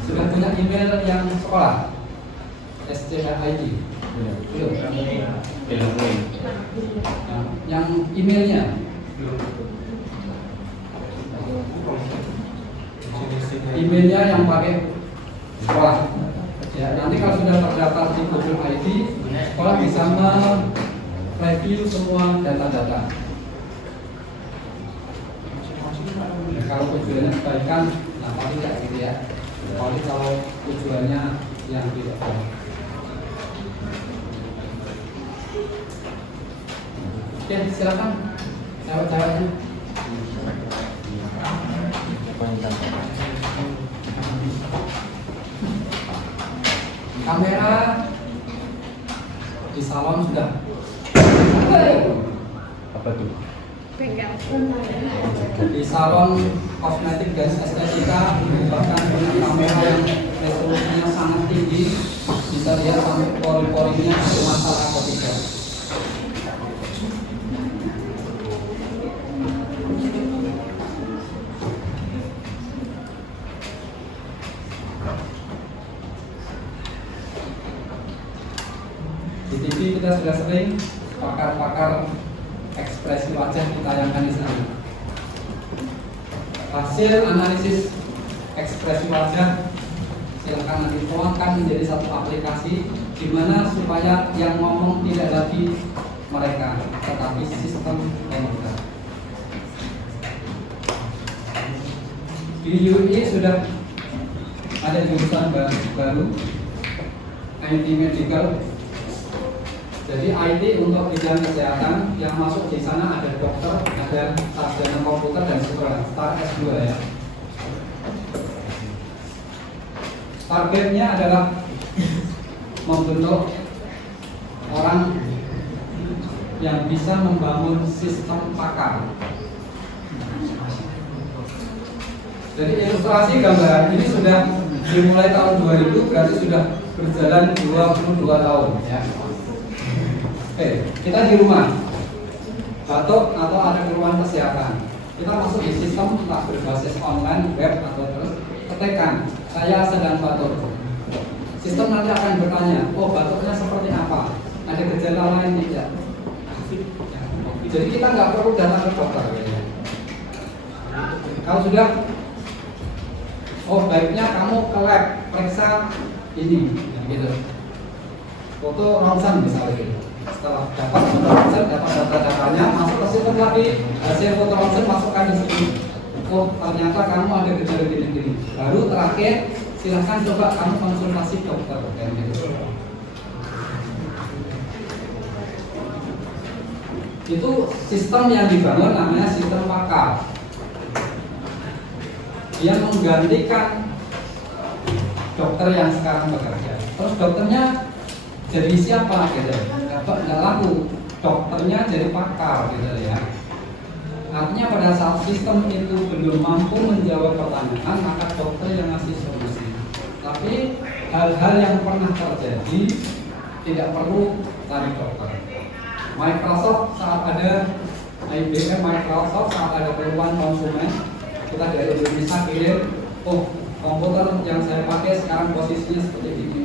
sudah punya email yang sekolah. SCID belum. Yang emailnya yang pakai sekolah ya, nanti kalau sudah terdaftar di Google ID, sekolah bisa mereview semua data-data. Kalau tujuannya kebaikan, kenapa tidak gitu ya. kecuali kalau tujuannya yang tidak baik. Oke, silakan cewek-ceweknya. Kamera di salon sudah. Apa tuh? Di salon kosmetik dan estetika bahkan dengan kamera yang resolusinya sangat tinggi, bisa lihat sampai pori-porinya bermasalah atau tidak. Di TV kita sudah sering pakar-pakar ekspresi wajah ditayangkan di sana. Hasil analisis ekspresi wajah silakan nanti tuangkan menjadi satu aplikasi di mana supaya yang ngomong tidak lagi mereka, tetapi sistem komputer. Di UI sudah ada jurusan baru IT Medical. Jadi IT untuk bidang kesehatan yang masuk di sana ada dokter, ada sarjana komputer dan seterusnya, start S2 ya. Targetnya adalah membentuk orang yang bisa membangun sistem pakar. Jadi ilustrasi gambaran ini sudah dimulai tahun 2000, berarti sudah berjalan 22 tahun ya. Oke, kita di rumah batuk atau ada keluhan kesehatan, kita masuk di sistem entah berbasis online, web atau terus ketikkan saya sedang batuk. Sistem nanti akan bertanya, oh batuknya seperti apa? Ada gejala lain tidak? Jadi kita nggak perlu datang ke dokter. Kalau sudah, oh baiknya kamu ke lab periksa ini, gitu. Foto ronsen misalnya gitu. Setelah dapat foto ronsen, dapat data-datanya, masuk ke sistem lagi, hasil foto ronsen masukkan di sini. Oh ternyata kamu ada gejala gini-gini. Baru terakhir silahkan coba kamu konsultasi dokter. Gitu. Itu sistem yang dibangun namanya sistem pakar. Dia menggantikan dokter yang sekarang bekerja. Terus dokternya jadi siapa gitu? Nggak laku. Dokternya jadi pakar gitu ya. Artinya pada saat sistem itu belum mampu menjawab pertanyaan, maka dokter yang ngasih solusi. Tapi hal-hal yang pernah terjadi tidak perlu cari dokter. Microsoft saat ada IBM, Microsoft saat ada keluhan konsumen, kita dari Indonesia kirim, oh komputer yang saya pakai sekarang posisinya seperti ini.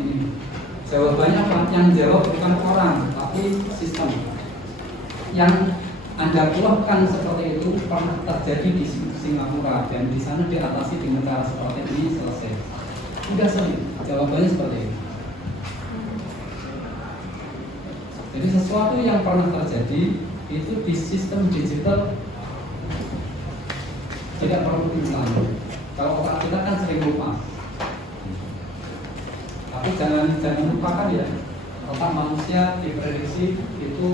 Jawabannya yang jawab bukan orang, tapi sistem. Yang Anda keluhkan seperti itu pernah terjadi di Singapura dan di sana diatasi dengan cara seperti ini, selesai. Sudah sering, jawabannya seperti ini. Jadi sesuatu yang pernah terjadi itu di sistem digital tidak perlu diulang. Kalau otak kita kan sering lupa. Tapi jangan lupakan ya, otak manusia diprediksi itu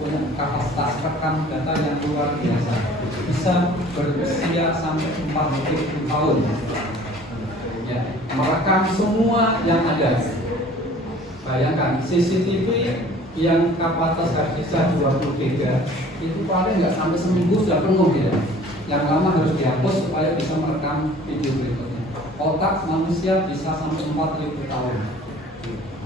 punya kapasitas rekam data yang luar biasa, bisa berusia sampai 40 tahun ya, merekam semua yang ada. Bayangkan CCTV yang kapasitas hard disknya 20 GB itu paling nggak sampai seminggu sudah penuh gitu. Yang lama harus dihapus supaya bisa merekam video berikutnya. Otak manusia bisa sampai 4000 tahun.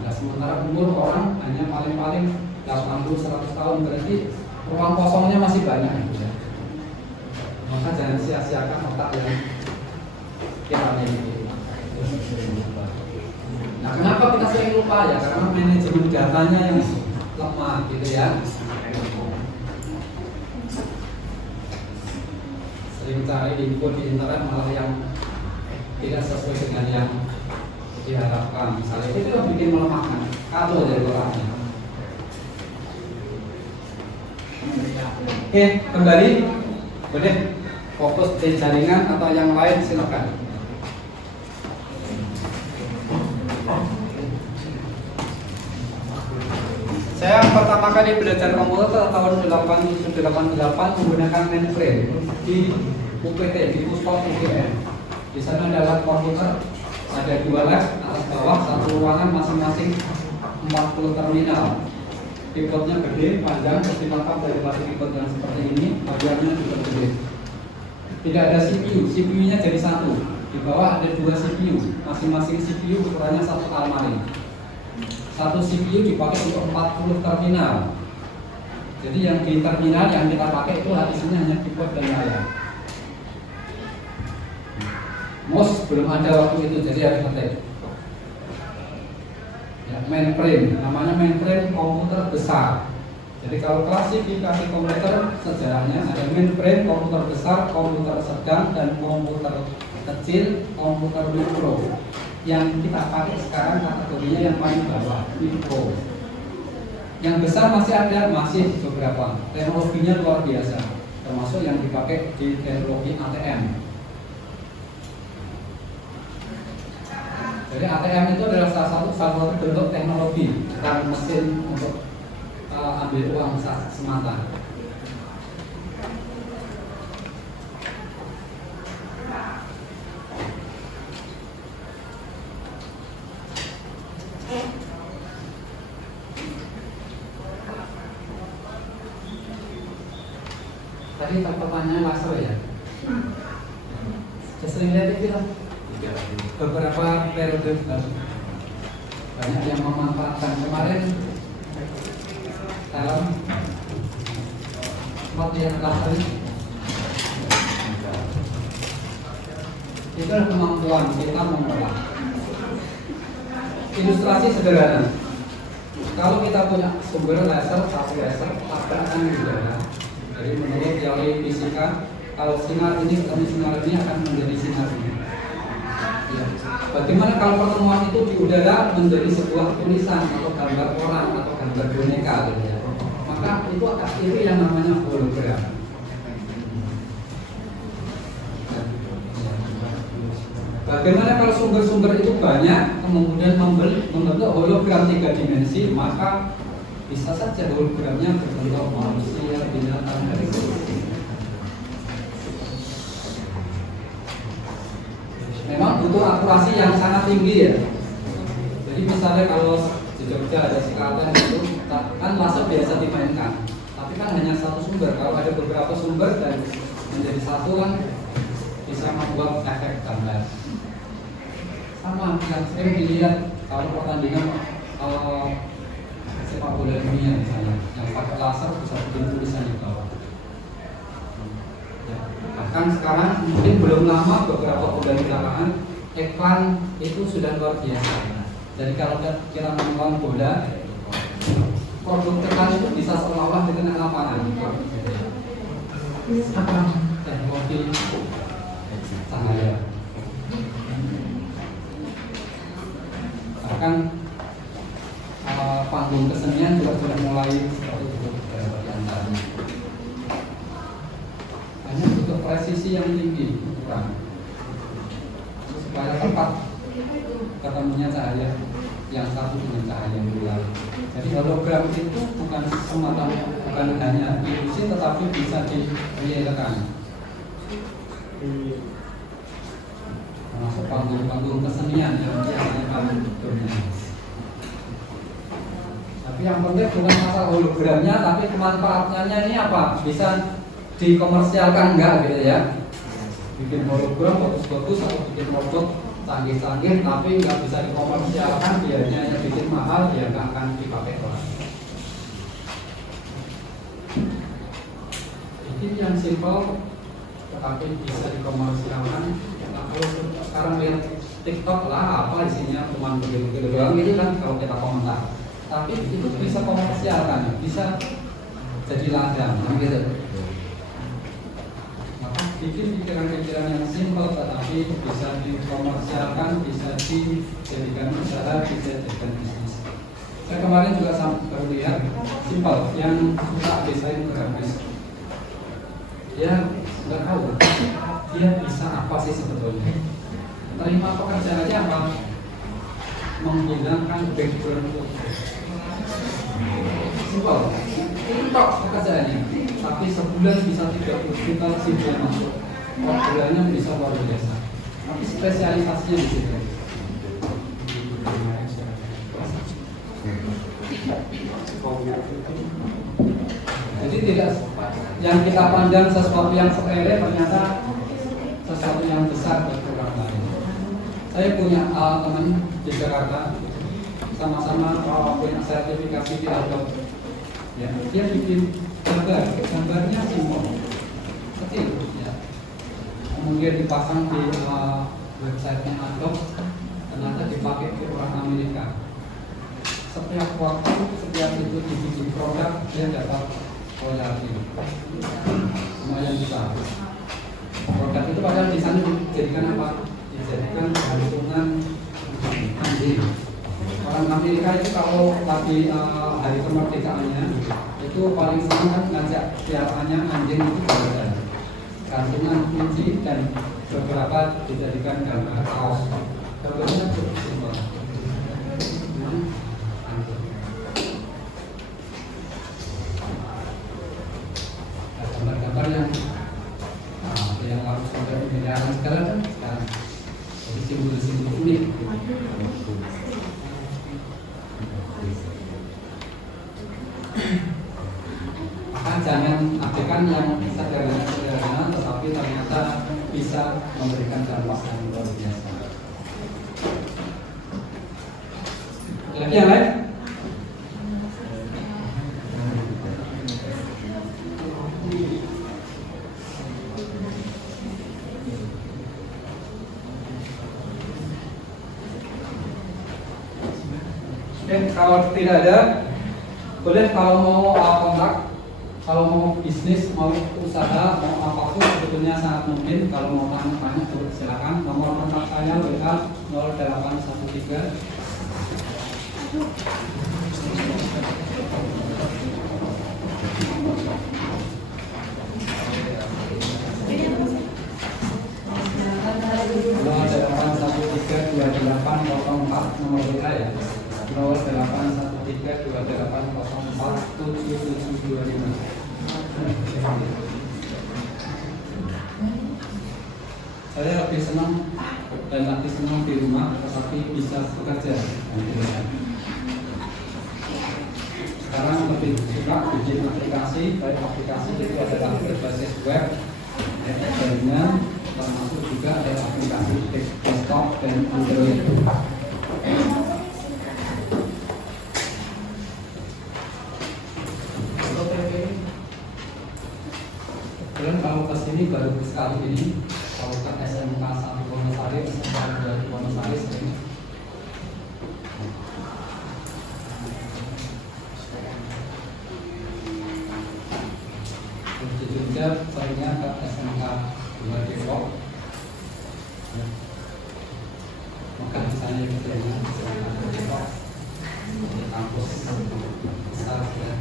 Nah, sementara umur orang hanya paling-paling 80-100 tahun, berarti ruang kosongnya masih banyak gitu ya. Maka jangan sia-siakan otak yang kita miliki. Nah, kenapa kita sering lupa ya? Karena manajemen datanya yang lemah gitu ya. Sering cari info di internet malah yang tidak sesuai dengan yang diharapkan. Misalnya itu yang bikin melemahkan atau dari orangnya. Oke, kembali. Boleh fokus di jaringan atau yang lain silakan. pertama kali belajar komputer tahun 1988 menggunakan mainframe di UPT, di Puspom UGM. Di sana ada lab komputer, ada 2 lab atas bawah, satu ruangan masing-masing 40 terminal. Keyboardnya gede, panjang, lebih lengkap daripada keyboard yang seperti ini. Bagiannya juga gede. Tidak ada CPU, CPU-nya jadi satu. Di bawah ada 2 CPU, masing-masing CPU ukurannya 1 almari. Satu CPU dipakai untuk 40 terminal. Jadi yang di terminal yang kita pakai itu isinya hanya keyboard dan layar. Mouse belum ada waktu itu, jadi harus ngetik. Ya, mainframe, namanya mainframe komputer besar. Jadi kalau klasifikasi komputer sejarahnya ada mainframe, komputer besar, komputer sedang, dan komputer kecil, komputer mikro. Yang kita pakai sekarang kategorinya yang paling bawah, mikro. Yang besar masih ada, masih beberapa. Teknologinya luar biasa, termasuk yang dipakai di teknologi ATM. Jadi ATM itu adalah salah satu bentuk teknologi, bukan mesin untuk ambil uang semata. Tadi pertanyaannya laser ya. Sering lihat itu lah. Beberapa periode banyak yang memanfaatkan. Kemarin dalam latihan laser itu adalah kemampuan kita mengolah. Ilustrasi sederhana. Kalau kita punya sumber laser, satu laser pasti akan berjalan. Jadi menurut teori fisika, kalau sinar ini ketemu sinar ini akan menjadi sinar ini. Ya. Bagaimana kalau pertemuan itu di udara menjadi sebuah tulisan atau gambar orang atau gambar boneka gitu ya. Maka itu yang namanya hologram. Bagaimana kalau sumber-sumber itu banyak kemudian membentuk hologram 3 dimensi, maka bisa saja hologramnya berbentuk manusia, binatang, dan sebagainya. Memang butuh akurasi yang sangat tinggi ya. Jadi misalnya kalau di Jogja ada Sikatan itu kan laser biasa dimainkan, tapi kan hanya satu sumber. Kalau ada beberapa sumber dan menjadi satu kan bisa membuat efek gambar. Sama yang sering dilihat kalau pertandingan sepak bola dunia misalnya, yang pakai laser bisa bikin tulisan di bawah. Bahkan sekarang mungkin belum lama beberapa bulan belakangan iklan itu sudah luar biasa. Jadi kalau kita menonton bola, produk iklan itu bisa seolah-olah di tengah lapangan. Teknologi cahaya. Bahkan panggung kesenian juga sudah mulai seperti itu di antaranya. Hanya butuh presisi yang tinggi ukuran supaya tepat ketemunya cahaya yang satu dengan cahaya yang lain. Jadi hologram itu bukan semata bukan hanya ilusi tetapi bisa direalkan. Termasuk panggung-panggung kesenian yang biasanya paling dominan. Tapi yang penting bukan masalah hologramnya, tapi kemanfaatannya ini apa? Bisa dikomersialkan enggak gitu ya? Bikin hologram bagus-bagus atau bikin robot canggih-canggih tapi nggak bisa dikomersialkan, biayanya yang bikin mahal, ya nggak akan dipakai orang. Jadi yang simpel tetapi bisa dikomersialkan. Nah, kalau sekarang lihat TikTok lah apa isinya cuma begitu doang gitu kan kalau kita komentar. Tapi itu bisa komersialkan, bisa jadi ladang gitu. Bikin pikiran-pikiran yang simpel tetapi bisa dikomersialkan, bisa dijadikan usaha, bisa dijadikan bisnis. Saya kemarin juga baru lihat simpel yang suka desain grafis. Dia nggak tahu dia bisa apa sih sebetulnya. Terima pekerjaan aja apa? menghilangkan background foto. Simpel, itu tok pekerjaannya. Tapi sebulan bisa 30 juta sih dia masuk. Orderannya bisa luar biasa. Tapi spesialisasinya di situ. Jadi tidak yang kita pandang sesuatu yang sepele ternyata sesuatu yang besar buat orang lain. Saya punya teman di Jakarta, sama-sama punya sertifikasi di Adobe. Ya, dia bikin gambarnya simpel, kecil. Ya. Kemudian dipasang di websitenya Adobe, ternyata dipakai ke orang Amerika. Setiap waktu, setiap itu dibikin produk, dia dapat royalti. Lumayan besar. Produk itu padahal di sana dijadikan apa? Dijadikan gantungan anjing. Orang Amerika itu kalau lagi hari kemerdekaannya itu paling senang kan ngajak piaraannya anjing itu berada. Gantungan kunci dan beberapa dijadikan gambar kaos. Gambarnya cukup simpel. Gambar-gambar yang harus sudah miliaran sekarang kan sekarang jadi simbol-simbol unik. Maka jangan abaikan yang sederhana tetapi ternyata bisa memberikan dampak yang luar biasa. Lagi yang lain? Kalau tidak ada, boleh kalau mau kontak, kalau mau bisnis, mau usaha, mau apapun sebetulnya sangat mungkin. Kalau mau tanya-tanya silakan. Nomor kontak saya WA 0813. nomor WA ya 081328047725. Saya lebih senang dan lebih senang di rumah, tetapi bisa bekerja. Sekarang lebih suka bikin aplikasi, baik aplikasi itu adalah berbasis web, jaringan, termasuk juga ada aplikasi desktop dan Android. Kemudian kalau kesini baru sekali ini, kalau ke SMK 1 Wonosari, SMK 2 Wonosari sering. Di Jogja seringnya ke SMK 2 Depok. Maka misalnya kerjanya SMK 2 Depok di kampus besar ya.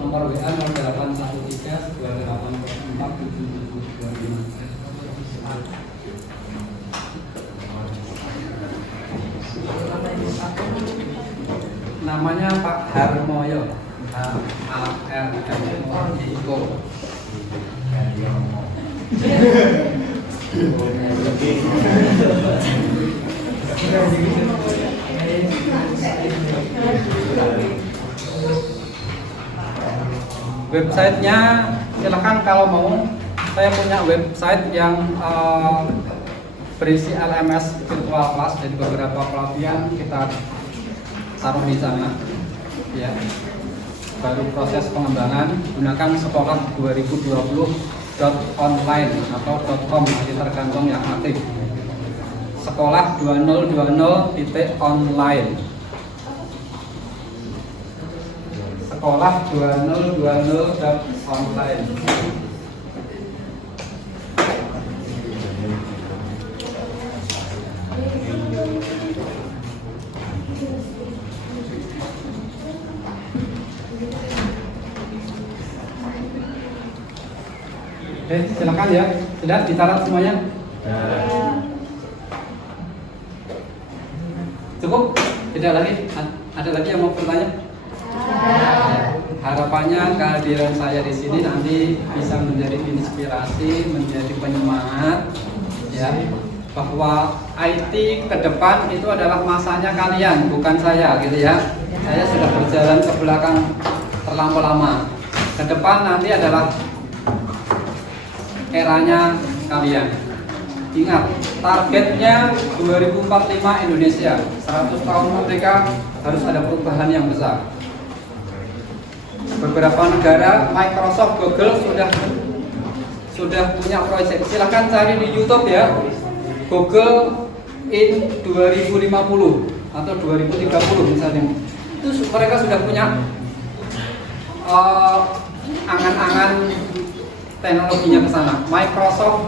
Nomor WA 0813284775. Namanya Pak Harmoyo, H-A-R-M-O-Iko. Websitenya silakan kalau mau. Saya punya website yang berisi LMS virtual class dan beberapa pelatihan kita taruh di sana. Ya. Baru proses pengembangan gunakan sekolah 2020.online atau .com, nanti tergantung yang aktif. Sekolah 2020.online. Sekolah 2020.online. Oke, silakan ya. Sudah dicatat semuanya? Cukup? Tidak lagi? Ada lagi yang mau bertanya? Harapannya kehadiran saya di sini nanti bisa menjadi inspirasi, menjadi penyemangat, ya, bahwa IT ke depan itu adalah masanya kalian, bukan saya, gitu ya. Saya sudah berjalan ke belakang terlampau lama. Ke depan nanti adalah eranya kalian. Ingat, targetnya 2045 Indonesia, 100 tahun merdeka, harus ada perubahan yang besar. Beberapa negara, Microsoft, Google sudah punya proyek. Silahkan cari di YouTube ya, Google in 2050 atau 2030 misalnya. Itu mereka sudah punya angan-angan teknologinya ke sana. Microsoft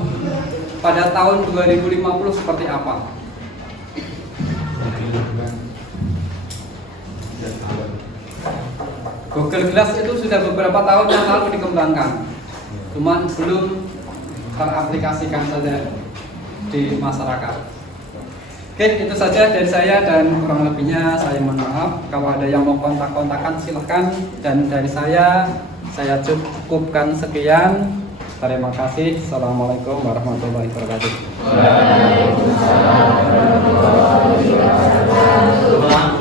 pada tahun 2050 seperti apa? Google Glass itu sudah beberapa tahun yang lalu dikembangkan, cuman belum teraplikasikan saja di masyarakat. Oke, itu saja dari saya dan kurang lebihnya saya mohon maaf. Kalau ada yang mau kontak-kontakan silahkan, dan dari saya cukupkan sekian. Terima kasih. Assalamualaikum warahmatullahi wabarakatuh. Waalaikumsalam warahmatullahi wabarakatuh.